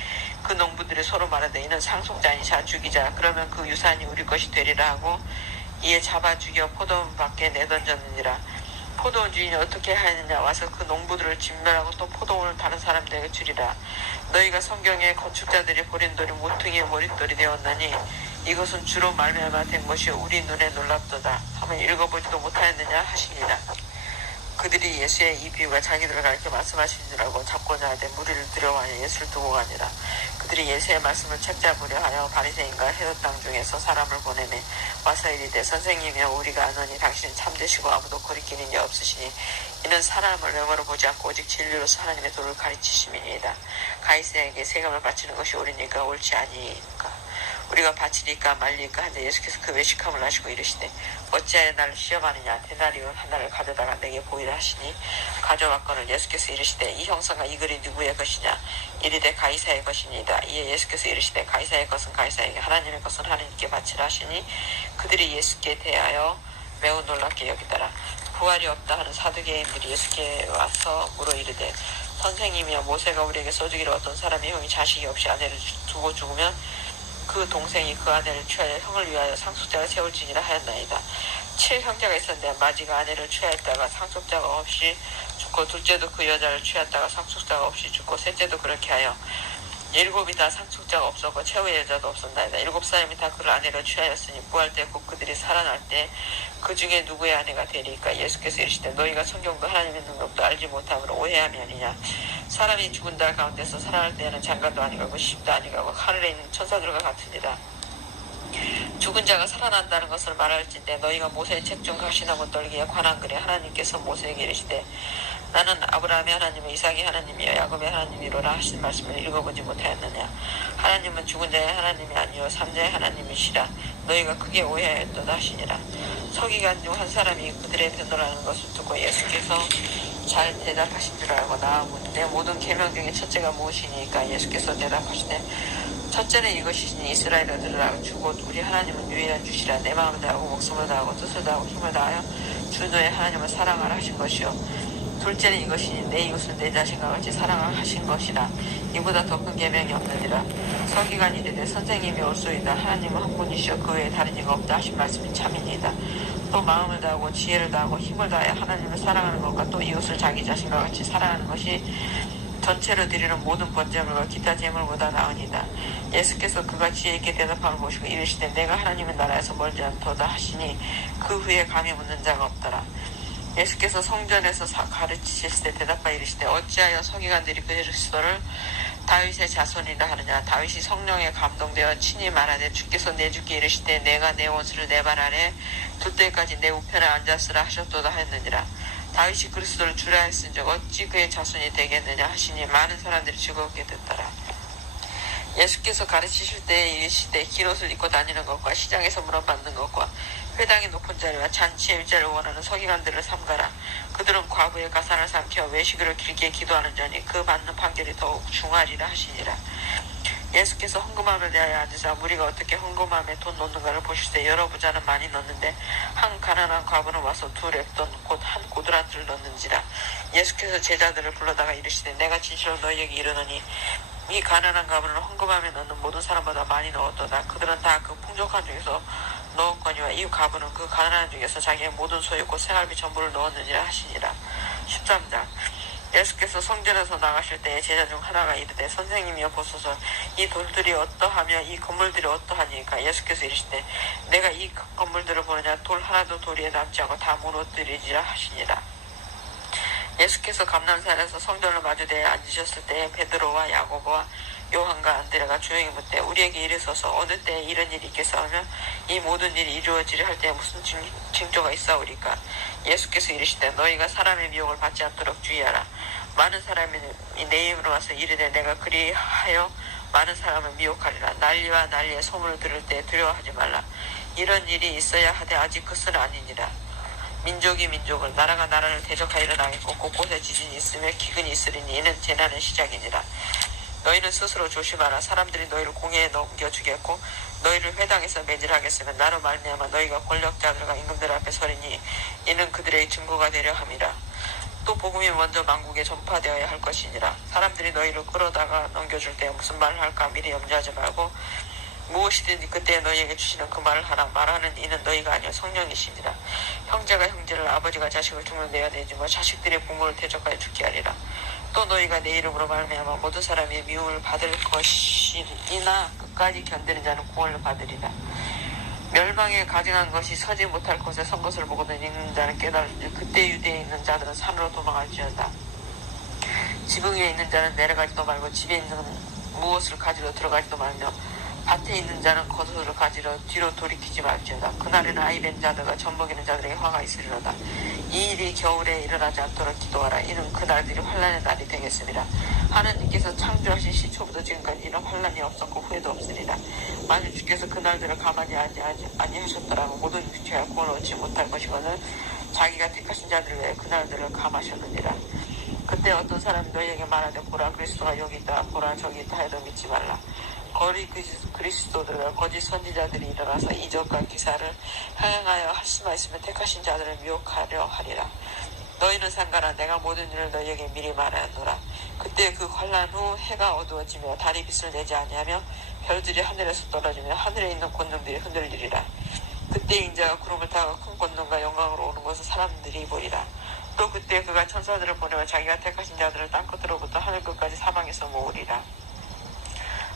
그 농부들이 서로 말하되 이는 상속자니 자 죽이자. 그러면 그 유산이 우리 것이 되리라 하고 이에 잡아 죽여 포도원 밖에 내던졌느니라. 포도원 주인이 어떻게 하느냐 와서 그 농부들을 진멸하고 또 포도원을 다른 사람들에게 주리라. 너희가 성경에 건축자들이 버린 돌이 모퉁이의 머릿돌이 되었나니 이것은 주로 말미암아 된 것이 우리 눈에 놀랍도다 하면 읽어보지도 못하였느냐 하시니라. 그들이 예수의 이 비유가 자기들을 가르쳐 말씀하신 줄 알고 잡고자 하되 무리를 두려워하여 예수를 두고 가니라. 그들이 예수의 말씀을 책잡으려 하여 바리새인과 헤롯 땅 중에서 사람을 보내매 와서 이르되 선생님이여 우리가 아노니 당신은 참되시고 아무도 거리끼는 이 없으시니 이는 사람을 외모로 보지 않고 오직 진리로서 하나님의 도를 가르치심이니이다. 가이사에게 세금을 바치는 것이 옳으니까 옳지 아니니까 우리가 바치리까 말리까 하는데 예수께서 그 외식함을 하시고 이르시되 어찌하여 나를 시험하느냐. 데나리온 하나를 가져다가 내게 보이라 하시니 가져왔거늘 예수께서 이르시되 이 형상과 이 글이 누구의 것이냐. 이르되 가이사의 것이니이다. 이에 예수께서 이르시되 가이사의 것은 가이사에게 하나님의 것은 하나님께 바치라 하시니 그들이 예수께 대하여 매우 놀랍게 여기더라. 부활이 없다 하는 사두개인들이 예수께 와서 물어 이르되 선생님이여 모세가 우리에게 써주기를 어떤 사람이 형이 자식이 없이 아내를 두고 죽으면 그 동생이 그 아내를 취하여 형을 위하여 상속자를 세울지니라 하였나이다. 7형제가 있었는데 마지가 아내를 취하였다가 상속자가 없이 죽고 둘째도 그 여자를 취하였다가 상속자가 없이 죽고 셋째도 그렇게 하여 7이 다 상속자가 없었고 최후의 여자도 없었나이다. 7사람이 다 그를 아내로 취하였으니 부활 때 곧 그들이 살아날 때 그 중에 누구의 아내가 되리까. 예수께서 이르시되 너희가 성경도 하나님의 능력도 알지 못함으로 오해함이 아니냐. 사람이 죽은 달 가운데서 살아날 때에는 장관도 아니가고 시집도 아니가고 하늘에 있는 천사들과 같으니라. 죽은 자가 살아난다는 것을 말할진대 너희가 모세의 책 중 가시나무 떨기에 관한 글에 하나님께서 모세에게 이르시되 나는 아브라함의 하나님의 이삭의 하나님이여 야곱의 하나님이로라 하신 말씀을 읽어보지 못하였느냐. 하나님은 죽은 자의 하나님이 아니요 삼자의 하나님이시라. 너희가 크게 오해하였도다 하시니라. 서기관 중 한 사람이 그들의 변호라는 것을 듣고 예수께서 잘 대답하신 줄 알고 나아묻되 모든 계명 중에 첫째가 무엇이니까. 예수께서 대답하시되 첫째는 이것이니 이스라엘아 들으라. 주곧 우리 하나님은 유일한 주시라. 내 마음을 다하고 목숨을 다하고 뜻을 다하고 힘을 다하여 주 너의 하나님을 사랑하라 하신 것이요. 둘째는 이것이니 내 이웃을 내 자신과 같이 사랑하라 하신 것이라. 이보다 더 큰 계명이 없느니라. 서기관이 이르되 선생님이 옳소이다. 하나님은 한 분이시여 그 외에 다른 이가 없다 하신 말씀이 참이니이다. 또 마음을 다하고 지혜를 다하고 힘을 다하여 하나님을 사랑하는 것과 또 이웃을 자기 자신과 같이 사랑하는 것이 전체로 드리는 모든 번제물과 기타 제물보다 나으니이다. 예수께서 그가 지혜 있게 대답함을 보시고 이르시되 내가 하나님의 나라에서 멀지 않도다 하시니 그 후에 감히 묻는 자가 없더라. 예수께서 성전에서 가르치실 때 대답하여 이르시되 어찌하여 서기관들이 그리스도를 다윗의 자손이라 하느냐. 다윗이 성령에 감동되어 친히 말하되 주께서 내 주께 이르시되 내가 내 원수를 내 발 아래 둘 때까지 내 우편에 앉았으라 하셨도다 하였느니라. 다윗이 그리스도를 주라 했은즉 어찌 그의 자손이 되겠느냐 하시니 많은 사람들이 즐겁게 듣더라. 예수께서 가르치실 때에 이르시되 긴 옷을 입고 다니는 것과 시장에서 물어받는 것과 회당의 높은 자리와 잔치의 일자를 원하는 서기관들을 삼가라. 그들은 과부의 가산을 삼켜 외식으로 길게 기도하는 자니 그 받는 판결이 더욱 중하리라 하시니라. 예수께서 헌금함에 대하여 앉으사 무리가 어떻게 헌금함에 돈 넣는가를 보실때 여러 부자는 많이 넣는데 한 가난한 과부는 와서 두 렙돈 곧 한 고드란트를 넣는지라. 예수께서 제자들을 불러다가 이르시되 내가 진실로 너희에게 이르노니 이 가난한 과부는 헌금함에 넣는 모든 사람보다 많이 넣었도다. 그들은 다 그 풍족한 중에서 넣었거니와 이 과부는 그 가난한 중에서 자기의 모든 소유 곧 생활비 전부를 넣었느니라 하시니라. 13장. 예수께서 성전에서 나가실 때에 제자 중 하나가 이르되 선생님이여 보소서 이 돌들이 어떠하며 이 건물들이 어떠하니까. 예수께서 이르시되 내가 이 건물들을 보느냐 돌 하나도 돌 위에 남지 않고 다 무너뜨리지라 하시니라. 예수께서 감람산에서 성전을 마주대에 앉으셨을 때에 베드로와 야고보와 요한과 안드레가 조용히 묻되 우리에게 이르소서 어느 때에 이런 일이 있겠사오며 이 모든 일이 이루어지려 할 때에 무슨 징조가 있사오리까. 예수께서 이르시되 너희가 사람의 미혹을 받지 않도록 주의하라. 많은 사람이 내 이름으로 와서 이르되 내가 그리하여 많은 사람을 미혹하리라. 난리와 난리의 소문을 들을 때 두려워하지 말라. 이런 일이 있어야 하되 아직 그것은 아니니라. 민족이 민족을 나라가 나라를 대적하여 일어나겠고 곳곳에 지진이 있으며 기근이 있으리니 이는 재난의 시작이니라. 너희는 스스로 조심하라. 사람들이 너희를 공회에 넘겨주겠고 너희를 회당에서 매질하겠으면 나로 말미암아 너희가 권력자들과 임금들 앞에 서리니 이는 그들의 증거가 되려 함이라. 또 복음이 먼저 만국에 전파되어야 할 것이니라. 사람들이 너희를 끌어다가 넘겨줄 때 무슨 말을 할까 미리 염려하지 말고 무엇이든지 그때 너희에게 주시는 그 말을 하라. 말하는 이는 너희가 아니요 성령이시니라. 형제가 형제를 아버지가 자식을 죽는 내야 되지 뭐 자식들이 부모를 대적하여 죽게 하리라. 또 너희가 내 이름으로 말미암아 모든 사람이 미움을 받을 것이나 끝까지 견디는 자는 구원을 받으리라. 멸망에 가증한 것이 서지 못할 곳에 선 것을 보고는 읽는 자는 깨달을지 그때 유대에 있는 자들은 산으로 도망할지어다. 지붕 위에 있는 자는 내려가지도 말고 집에 있는 무엇을 가지러 들어가지도 말며 밭에 있는 자는 겉옷을 가지러 뒤로 돌이키지 말지어다. 그날에는 아이벤 자들과 젖먹이는 자들에게 화가 있으리로다. 이 일이 겨울에 일어나지 않도록 기도하라. 이는 그날들이 환난의 날이 되겠습니다. 하느님께서 창조하신 시초부터 지금까지 이런 환난이 없었고 후회도 없으리라. 만일 주께서 그날들을 가만히 아니하셨더라면 모든 육체가 구원을 얻지 못할 것이거늘 자기가 택하신 자들을 위해 그날들을 감하셨느니라. 그때 어떤 사람이 너희에게 말하되 보라 그리스도가 여기 있다 보라 저기 있다 해도 믿지 말라. 거리 그리스도들과 거짓 선지자들이 일어나서 이적과 기사를 행하여 할 수만 있으면 택하신 자들을 미혹하려 하리라. 너희는 상관아 내가 모든 일을 너희에게 미리 말하노라. 그때 그 환난 후 해가 어두워지며 달이 빛을 내지 아니하며 별들이 하늘에서 떨어지며 하늘에 있는 권능들이 흔들리리라. 그때 인자가 구름을 타고 큰 권능과 영광으로 오는 것을 사람들이 보리라. 또 그때 그가 천사들을 보내어 자기가 택하신 자들을 땅끝으로부터 하늘 끝까지 사방에서 모으리라.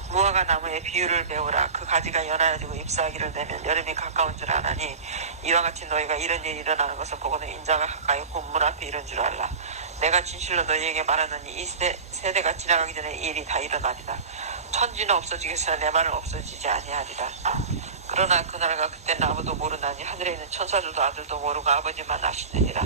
무화과 나무의 비유를 배우라. 그 가지가 연하여지고 잎사귀를 내면 여름이 가까운 줄 아나니 이와 같이 너희가 이런 일이 일어나는 것을 보고는 인자가 가까이 곧 문 앞에 이른 줄 알라. 내가 진실로 너희에게 말하노니 이 세대가 지나가기 전에 이 일이 다 일어나리라. 천지는 없어지겠으나 내 말은 없어지지 아니하리라. 그러나 그날과 그때는 아무도 모르나니 하늘에 있는 천사들도 아들도 모르고 아버지만 아시느니라.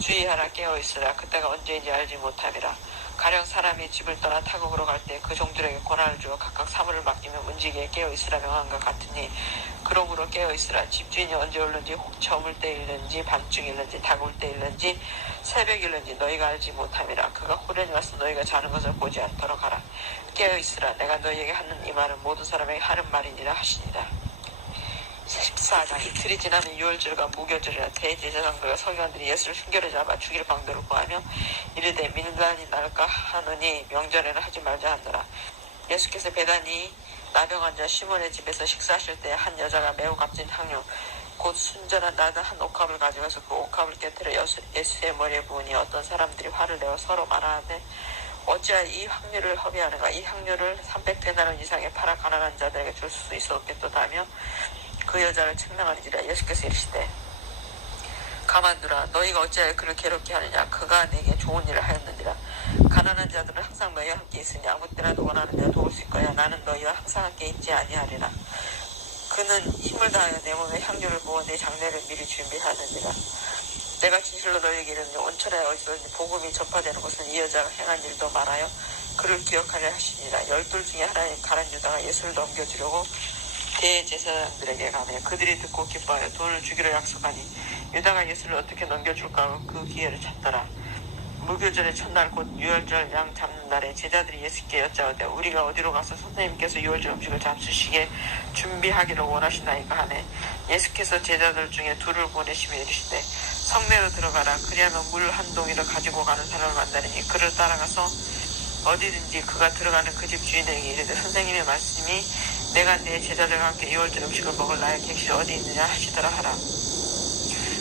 주의하라. 깨어있으라. 그때가 언제인지 알지 못함이라. 가령 사람이 집을 떠나 타국으로 갈 때 그 종들에게 권한을 주어 각각 사물을 맡기며 문지기에 깨어있으라 명한 것 같으니 그러므로 깨어있으라. 집주인이 언제 올는지 혹 저물 때일는지 밤중일는지 다굴 때일는지 새벽일는지 너희가 알지 못함이라. 그가 호련히 와서 너희가 자는 것을 보지 않도록 하라. 깨어있으라. 내가 너희에게 하는 이 말은 모든 사람에게 하는 말이니라 하시니라. 14장. 이틀이 지나면 유월절과 무교절이라. 대제사장들과 서기관들이 예수를 흉결에 잡아 죽일 방도를 구하며 이르되 민간이 날까 하느니 명절에는 하지 말자 하더라. 예수께서 베다니 나병 환자 시몬의 집에서 식사하실 때 한 여자가 매우 값진 향료 곧 순전한 나는 한 옥합을 가져가서 그 옥합을 깨뜨려 예수의 머리에 부으니 어떤 사람들이 화를 내어 서로 말하는데 어찌하여 이 향료를 허비하는가. 이 향료를 300데나리 이상에 팔아 가난한 자들에게 줄 수 있었겠도다며 그 여자를 책망하니라. 예수께서 이르시되 가만두라. 너희가 어찌하여 그를 괴롭게 하느냐. 그가 내게 좋은 일을 하였느니라. 가난한 자들은 항상 너희와 함께 있으니 아무 때라도 원하는 대로 도울 수 있거야. 나는 너희와 항상 함께 있지 아니하리라. 그는 힘을 다하여 내 몸에 향료를 부어 내 장례를 미리 준비하느니라. 내가 진실로 너희에게 이르노니 온천에 어디든지 복음이 전파되는 것은 이 여자가 행한 일도 말하여 그를 기억하려 하시니라. 12 중에 하나인 가룟 유다가 예수를 넘겨주려고 대제사장들에게 가매 그들이 듣고 기뻐하여 돈을 주기로 약속하니 유다가 예수를 어떻게 넘겨줄까 하고 그 기회를 찾더라. 무교절의 첫날 곧 유월절 양 잡는 날에 제자들이 예수께 여짜오되 우리가 어디로 가서 선생님께서 유월절 음식을 잡수시게 준비하기를 원하시나이까 하네. 예수께서 제자들 중에 둘을 보내시며 이르시되 성내로 들어가라. 그리하면 물 한 동이를 가지고 가는 사람을 만나리니 그를 따라가서 어디든지 그가 들어가는 그 집 주인에게 이르되 선생님의 말씀이 내가 내 제자들과 함께 유월절 음식을 먹을 나의 객실이 어디 있느냐 하시더라 하라.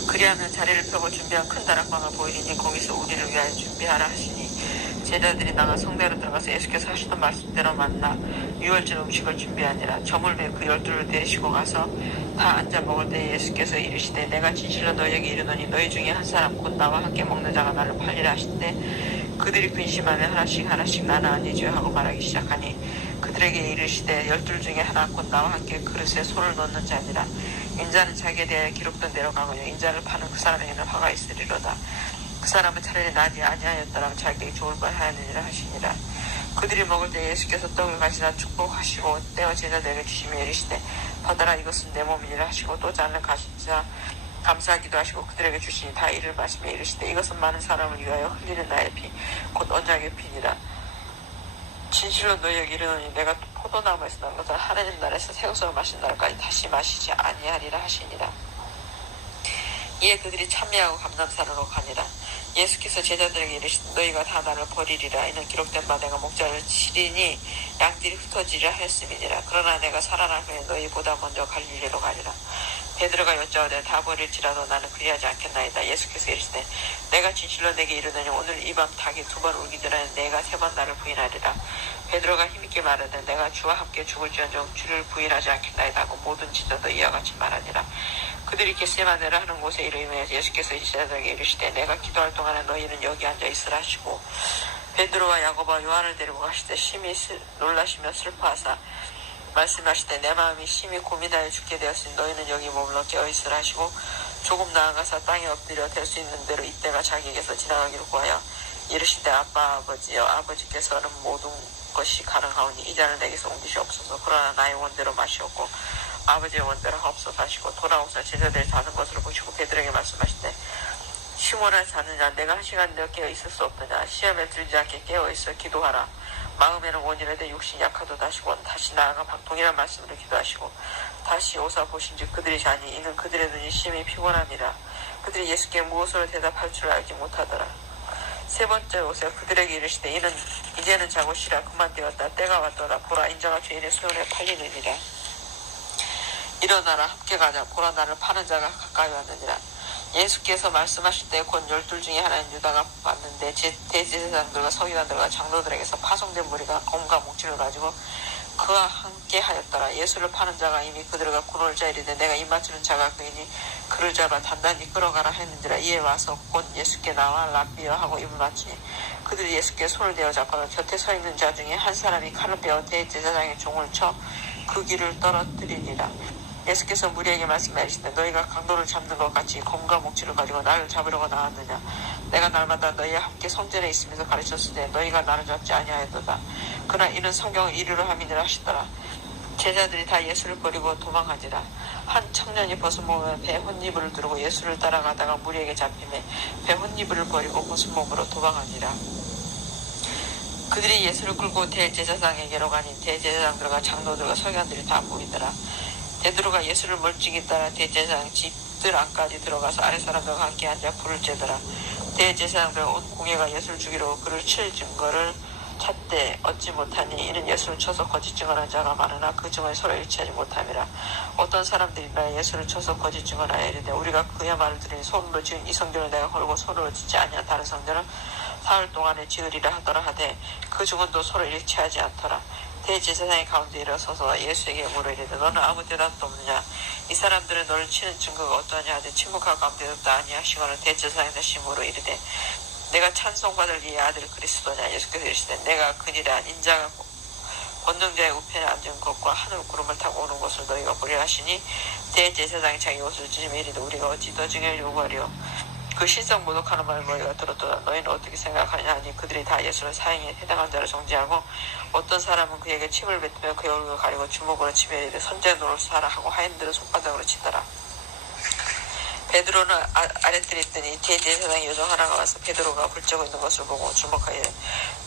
그리하면 자리를 펴고 준비한 큰 다락방을 보이리니 거기서 우리를 위하여 준비하라 하시니 제자들이 나가 성내로 들어가서 예수께서 하시던 말씀대로 만나 유월절 음식을 준비하니라. 저물 매 그 12를 데리시고 가서 다 앉아 먹을 때 예수께서 이르시되 내가 진실로 너희에게 이르노니 너희 중에 한 사람 곧 나와 함께 먹는 자가 나를 팔리라 하신대 그들이 근심하며 하나씩 나는 아니지요 하고 말하기 시작하니 그들에게 이르시되 12 중에 하나 곧 나와 함께 그릇에 손을 넣는 자니라. 인자는 자기에 대하여 기록된 대로 가거니와 인자를 파는 그 사람에게는 화가 있으리로다. 그 사람은 차라리 나지 아니하였더라면 자기에게 좋을 뻔하였느니라 하시니라. 그들이 먹을 때 예수께서 떡을 가시나 축복하시고 떼어 제자들에게 주시며 이르시되 받아라 이것은 내 몸이니라 하시고 또 잔을 가시자 감사하기도 하시고 그들에게 주시니 다 이를 마시며 이르시되 이것은 많은 사람을 위하여 흘리는 나의 피 곧 언약의 피니라. 진실로 너희에게 이르노니 내가 포도나무에서 난 것을 하나님 나라에서 새것으로 마신 날까지 다시 마시지 아니하리라 하시니라. 이에 그들이 찬미하고 감람산으로 가니라. 예수께서 제자들에게 이르시되 너희가 다 나를 버리리라. 이는 기록된 바 내가 목자를 치리니 양들이 흩어지리라 하였음이니라. 그러나 내가 살아날 후에 너희보다 먼저 갈릴리로 가리라. 베드로가 여짜오되 다 버릴지라도 나는 그리하지 않겠나이다. 예수께서 이르시되 내가 진실로 내게 이르노니 오늘 이 밤 닭이 2번 울기 전에 내가 3번 나를 부인하리라. 베드로가 힘있게 말하되 내가 주와 함께 죽을지언정 주를 부인하지 않겠나이다 하고 모든 지도도 이와 같이 말하니라. 그들이 겟세마네를 하는 곳에 이르며 예수께서 제자들에게 이르시되 내가 기도할 동안에 너희는 여기 앉아 있으라 하시고 베드로와 야고보와 요한을 데리고 가시되 심히 놀라시며 슬퍼하사 말씀하시되 내 마음이 심히 고민하여 죽게 되었으니 너희는 여기 머물러 깨어있으라 하시고 조금 나아가서 땅에 엎드려 될 수 있는 대로 이때가 자기에게서 지나가기를 구하여 이르시되 아빠 아버지여 아버지께서는 모든 것이 가능하오니 이 잔을 내게서 옮기시옵소서. 그러나 나의 원대로 마시옵고 아버지의 원대로 하옵소서 하시고 돌아오사 제자들이 자는 것을 보시고 베드로에게 말씀하시되 시몬아 자느냐 내가 1시간 더 깨어 있을 수 없느냐 시험에 들지 않게 깨어 있어 기도하라. 마음에는 원이라도 육신이 약하도다 하시고 다시 나아가 동일한 말씀으로 기도하시고 다시 오사 보신즉 그들이 자니 이는 그들의 눈이 심히 피곤함이라. 그들이 예수께 무엇으로 대답할 줄 알지 못하더라. 세 번째 오사 그들에게 이르시되 이제는 자고 쉬라. 그만 되었다. 때가 왔도다. 보라 인자가 죄인의 손에 팔리느니라. 일어나라 함께 가자. 보라 나를 파는 자가 가까이 왔느니라. 예수께서 말씀하실 때 곧 12 중에 하나인 유다가 왔는데 대제사장들과 서기관들과 장로들에게서 파송된 무리가 검과 몽치를 가지고 그와 함께 하였더라. 예수를 파는 자가 이미 그들과 군을 짜이르되 내가 입맞추는 자가 그이니 그를 잡아 단단히 끌어가라 했는지라. 이에 와서 곧 예수께 나와 랍비여 하고 입을 맞추니 그들이 예수께 손을 대어 잡고 곁에 서 있는 자 중에 한 사람이 칼을 빼어 대제사장의 종을 쳐 그 길을 떨어뜨리니라. 예수께서 무리에게 말씀하시되 너희가 강도를 잡는 것 같이 검과 몽치를 가지고 나를 잡으려고 나왔느냐. 내가 날마다 너희와 함께 성전에 있으면서 가르쳤으되 너희가 나를 잡지 아니하였도다. 그러나 이는 성경을 이루려 함이니라 하시더라. 제자들이 다 예수를 버리고 도망하니라. 한 청년이 벗은 몸에 배 혼이불을 두르고 예수를 따라가다가 무리에게 잡히매 배 혼이불을 버리고 벗은 몸으로 도망하니라. 그들이 예수를 끌고 대제사장에게로 가니 대제사장들과 장로들과 서기관들이 다 모이더라. 베드로가 예수를 멀찍이 따라 대제사장 집들 안까지 들어가서 아랫사람들과 함께 앉아 불을 쬐더라. 대제사장들과 온 공회가 예수를 죽이려고 그를 칠 증거를 찾되 얻지 못하니 이는 예수를 쳐서 거짓 증언한 자가 많으나 그 증언이 서로 일치하지 못함이라. 어떤 사람들이나 예수를 쳐서 거짓 증언하여 이르되 우리가 그의 말을 들으니 손으로 지은 이 성전을 내가 헐고 손으로 짓지 아니한 다른 성전을 사흘 동안에 지으리라 하더라 하되 그 증언도 서로 일치하지 않더라. 대제사장이 가운데 일어서서 예수에게 물어 이르되 너는 아무 대답도 없느냐. 이 사람들은 너를 치는 증거가 어떠하냐 하되 침묵하고 아무 대답도 아니하시고는 대제사장이 다시 물어 이르되 내가 찬송받을 이 아들 그리스도냐. 예수께서 이르시되 내가 그니라. 인자가 권능자의 우편에 앉은 것과 하늘 구름을 타고 오는 것을 너희가 보리라 하시니 대제사장이 자기 옷을 찢으며 이르되 우리가 어찌 더 증인을 요구하리요. 그 신성 모독하는 말을 너희가 들었도다. 너희는 어떻게 생각하느냐 하니 그들이 다 예수를 사형에 해당한 자를 정죄하고 어떤 사람은 그에게 침을 뱉으며 그의 얼굴을 가리고 주먹으로 치며 이르되 선제 노릇하라 하고 하인들을 손바닥으로 치더라. 베드로는 아랫뜰에 있더니 대제사장의 여종 하나가 와서 베드로가 불쬐고 있는 것을 보고 주목하여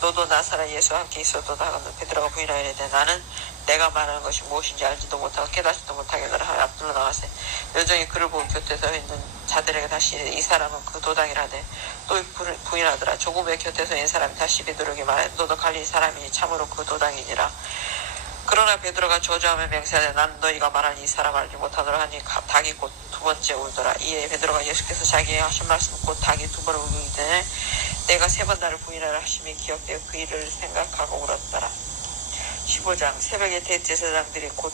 너도 나사렛 예수와 함께 있었도다 하거든. 베드로가 부인하여 이르되 나는 내가 말하는 것이 무엇인지 알지도 못하고 깨닫지도 못하겠노라 하여 앞들로 나가세. 여종이 그를 보고 곁에 서 있는 자들에게 다시 이 사람은 그 도당이라되 또 부인하더라. 조금 후에 곁에 서 있는 사람이 다시 베드로에게 말하되 너도 갈릴리 사람이니 참으로 그 도당이니라. 그러나 베드로가 저주하며 맹세하되 난 너희가 말하는 이 사람 알지 못하노라 하니 닭이 곧 두 번째 울더라. 이에 베드로가 예수께서 자기의 하신 말씀 곧 닭이 두 번 울기 전에 내가 세 번 나를 부인하라 하심이 기억되어 그 일을 생각하고 울었더라. 15장 새벽에 대제사장들이 곧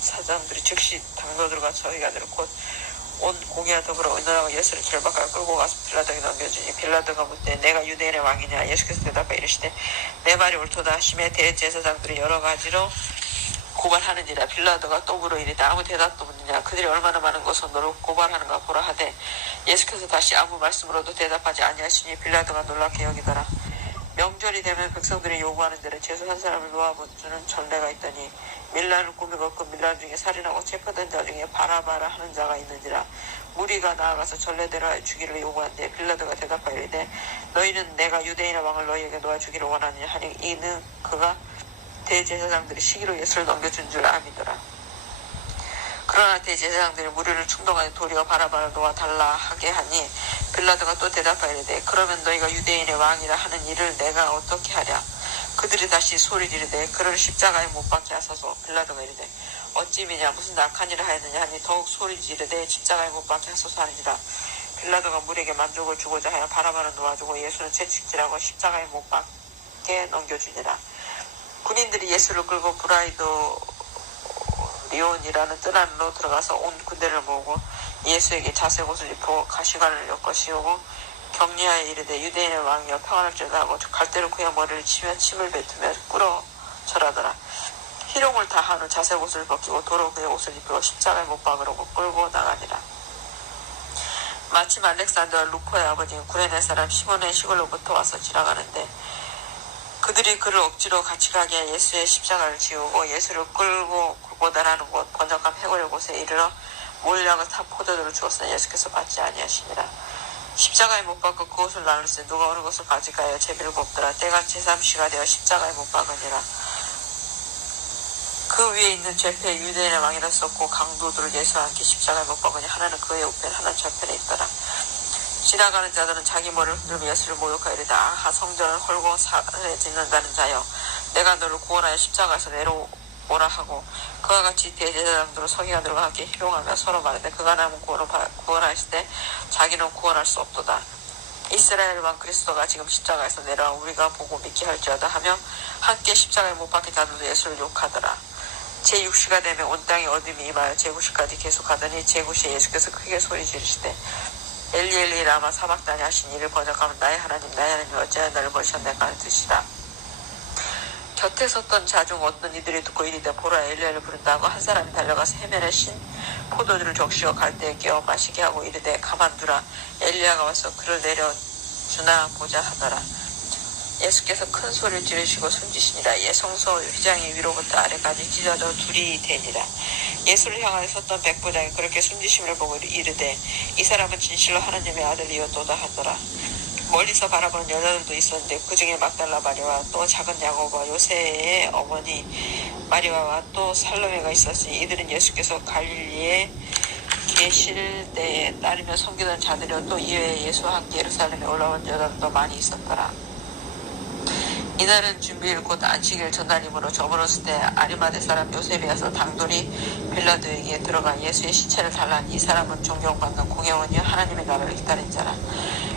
사장들이 즉시 당도들과 서기관들을 곧 온 공회와 더불어 의논하고 예수를 결박하여 끌고 가서 빌라도에게 넘겨주니 빌라도가 묻되 내가 유대인의 왕이냐. 예수께서 대답하여 이르시되 내 말이 옳도다 하심에 대제사장들이 여러 가지로 고발하느니라. 빌라도가 또 물어 이르되 아무 대답도 묻느냐. 그들이 얼마나 많은 것을 너를 고발하는가 보라 하되 예수께서 다시 아무 말씀으로도 대답하지 아니하시니 빌라도가 놀랍게 여기더라. 명절이 되면 백성들이 요구하는 대로 죄수 한 사람을 놓아주는 전례가 있더니 밀라를 꾸미고 그 밀라 중에 살인하고 체포된 자 중에 바라바라 하는 자가 있는지라. 무리가 나아가서 전례대로 하여 주기를 요구한데 빌라도가 대답하여 이르되 너희는 내가 유대인의 왕을 너희에게 놓아주기를 원하느냐 하니 이는 그가 대제사장들이 시기로 예수를 넘겨준 줄 암이더라. 그러나 대제사장들이 무리를 충동하여 도리어 바라바를 놓아달라 하게 하니 빌라도가 또 대답하여 이르되 그러면 너희가 유대인의 왕이라 하는 일을 내가 어떻게 하랴. 그들이 다시 소리 지르되 그를 십자가에 못 박게 하소서. 빌라도가 이르되 어찌미냐 무슨 악한 일을 하였느냐 하니 더욱 소리 지르되 십자가에 못 박게 하소서 하니라. 빌라도가 무리에게 만족을 주고자 하여 바라바를 놓아주고 예수는 채찍질하고 십자가에 못 박게 넘겨주니라. 군인들이 예수를 끌고 브라이도 리온이라는 뜰 안으로 들어가서 온 군대를 모으고 예수에게 자색 옷을 입고 가시관을 엮어 씌우고 격리하여 이르되 유대인의 왕이여 평안할지어다 하고 갈대로 그의 머리를 치며 침을 뱉으며 꿇어 절하더라. 희롱을 다하는 자색 옷을 벗기고 도로 그의 옷을 입히고 십자가에 못 박으려고 끌고 나가니라. 마침 알렉산더와 루코의 아버지인 구레네 사람 시몬의 시골로부터 와서 지나가는데 그들이 그를 억지로 같이 가게 하여 예수의 십자가를 지우고 예수를 끌고 고단하는 곳 번역한 해골 곳에 이르러 몰약을 탄 포도주를 주었으나 예수께서 받지 아니하시니라. 십자가에 못 박고 그것을 나눌세 누가 어느 것을 가질까 하여 제비를 굽더라. 때가 제3시가 되어 십자가에 못 박으니라. 그 위에 있는 죄패 유대인의 왕이라 썼고 강도들을 예수와 함께 십자가에 못 박으니 하나는 그의 우편 하나는 좌편에 있더라. 지나가는 자들은 자기 머리를 흔들며 예수를 모욕하여 이르되 아하 성전을 헐고 살에 짓는다는 자여 내가 너를 구원하여 십자가에서 내려오라 하고 그와 같이 대제사장들과 서기관들과 함께 희롱하며 서로 말하되 그가 남은 구원하실 때 자기는 구원할 수 없도다. 이스라엘 왕 그리스도가 지금 십자가에서 내려와 우리가 보고 믿게 할지어다 하며 함께 십자가에 못 박힌 자들도 예수를 욕하더라. 제6시가 되면 온 땅에 어둠이 임하여 제9시까지 계속하더니 제9시에 예수께서 크게 소리 지르시되 엘리 엘리 라마 사박다니 하신 이를 번역하면 나의 하나님 어찌하여 나를 버리셨나이까 하는 뜻이다. 곁에 섰던 자 중 어떤 이들이 듣고 이르되 보라 엘리야를 부른다고 한 사람이 달려가서 해면에 신 포도주를 적시어 갈대에 끼워 마시게 하고 이르되 가만두라 엘리야가 와서 그를 내려주나 보자 하더라. 예수께서 큰 소리를 지르시고 숨지시니라. 성소 휘장이 위로부터 아래까지 찢어져 둘이 되니라. 예수를 향하여 섰던 백부장이 그렇게 숨지심을 보고 이르되 이 사람은 진실로 하나님의 아들이었도다 하더라. 멀리서 바라보는 여자들도 있었는데 그 중에 막달라 마리아와 또 작은 야고보와 요새의 어머니 마리아와 또 살로메가 있었으니 이들은 예수께서 갈릴리에 계실 때에 따르며 섬기던 자들이요 또 이외에 예수와 함께 예루살렘에 올라온 여자들도 많이 있었더라. 이날은 준비일 곧 안식일 전날이므로 저물었을 때 아리마대 사람 요셉이 와서 당돌이 빌라도에게 들어가 예수의 시체를 달라니 이 사람은 존경받는 공회원이여 하나님의 나라를 기다린 자라.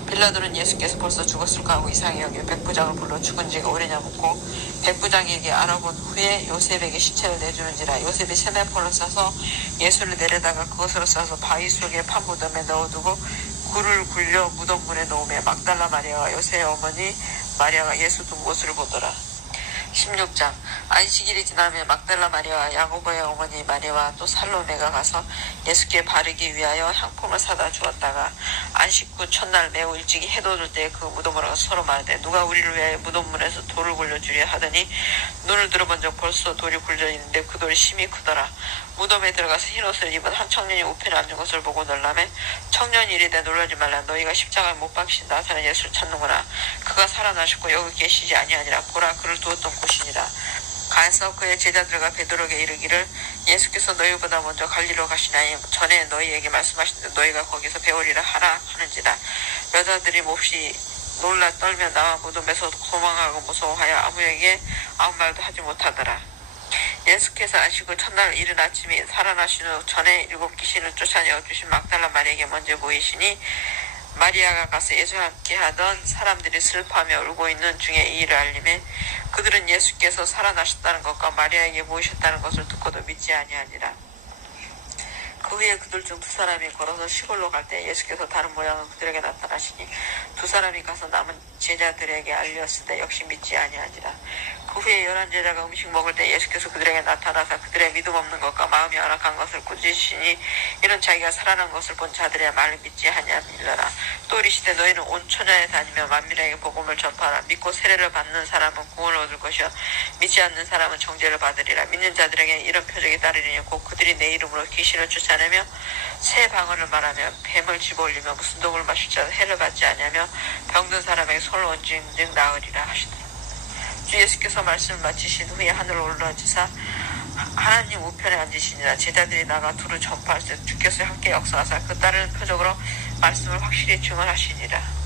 빌라도는 예수께서 벌써 죽었을까 하고 이상히 여겨 백부장을 불러 죽은 지가 오래냐 묻고 백부장에게 알아본 후에 요셉에게 시체를 내주는지라. 요셉이 세메포를 싸서 예수를 내려다가 그것으로 싸서 바위 속에 판 무덤에 넣어두고 굴을 굴려 무덤문에 놓으며 막달라 마리아와 요새의 어머니 마리아가 예수 둔 곳을 보더라. 16장. 안식일이 지나면 막달라 마리아와 야고보의 어머니 마리아와 또 살로메가 가서 예수께 바르기 위하여 향품을 사다 주었다가 안식 후 첫날 매우 일찍이 해돋을 때 그 무덤으로 가서 서로 말하되 누가 우리를 위하여 무덤문에서 돌을 굴려주려 하더니 눈을 들어본 적 벌써 돌이 굴려 있는데 그 돌이 심히 크더라. 무덤에 들어가서 흰옷을 입은 한 청년이 우편에 앉은 것을 보고 놀라매 청년이 이르되 놀라지 말라. 너희가 십자가에 못 박히신 나사렛 예수를 찾는구나. 그가 살아나셨고 여기 계시지 아니하니라. 보라 그를 두었던 곳이니라. 가서 그의 제자들과 베드로에게 이르기를 예수께서 너희보다 먼저 갈리로 가시나니 전에 너희에게 말씀하신데 너희가 거기서 배우리라 하라 하는지라. 여자들이 몹시 놀라 떨며 나와 무덤에서 도망하고 무서워하여 아무에게 아무 말도 하지 못하더라. 예수께서 아시고 첫날 이른 아침에 살아나신 후 전에 7 귀신을 쫓아내어 주신 막달라 마리아에게 먼저 보이시니 마리아가 가서 예수와 함께 하던 사람들이 슬퍼하며 울고 있는 중에 이 일을 알림에 그들은 예수께서 살아나셨다는 것과 마리아에게 보이셨다는 것을 듣고도 믿지 아니하니라. 그 후에 그들 중 2사람이 걸어서 시골로 갈 때 예수께서 다른 모양으로 그들에게 나타나시니 2사람이 가서 남은 제자들에게 알렸으되 역시 믿지 아니하니라. 그 후에 11 제자가 음식 먹을 때 예수께서 그들에게 나타나사 그들의 믿음 없는 것과 마음이 열악한 것을 꾸짖으시니 이는 자기가 살아난 것을 본 자들의 말을 믿지 아니하니라. 또 이르시되 너희는 온 천하에 다니며 만민에게 복음을 전파하라. 믿고 세례를 받는 사람은 구원을 얻을 것이요 믿지 않는 사람은 정죄를 받으리라. 믿는 자들에게 이런 표적이 따르리니 곧 그들이 내 이름으로 귀신을 쫓아내며 새 방언을 말하며 뱀을 집어올리며 무슨 독을 마실지라도 해를 받지 아니하며 병든 사람에게 손을 얹은 즉 나으리라 하시더라. 주 예수께서 말씀을 마치신 후에 하늘로 올라지사 하나님 우편에 앉으시니라. 제자들이 나가 두루 전파할 때 주께서 함께 역사하사 그 따르는 표적으로 말씀을 확실히 증언하시니라.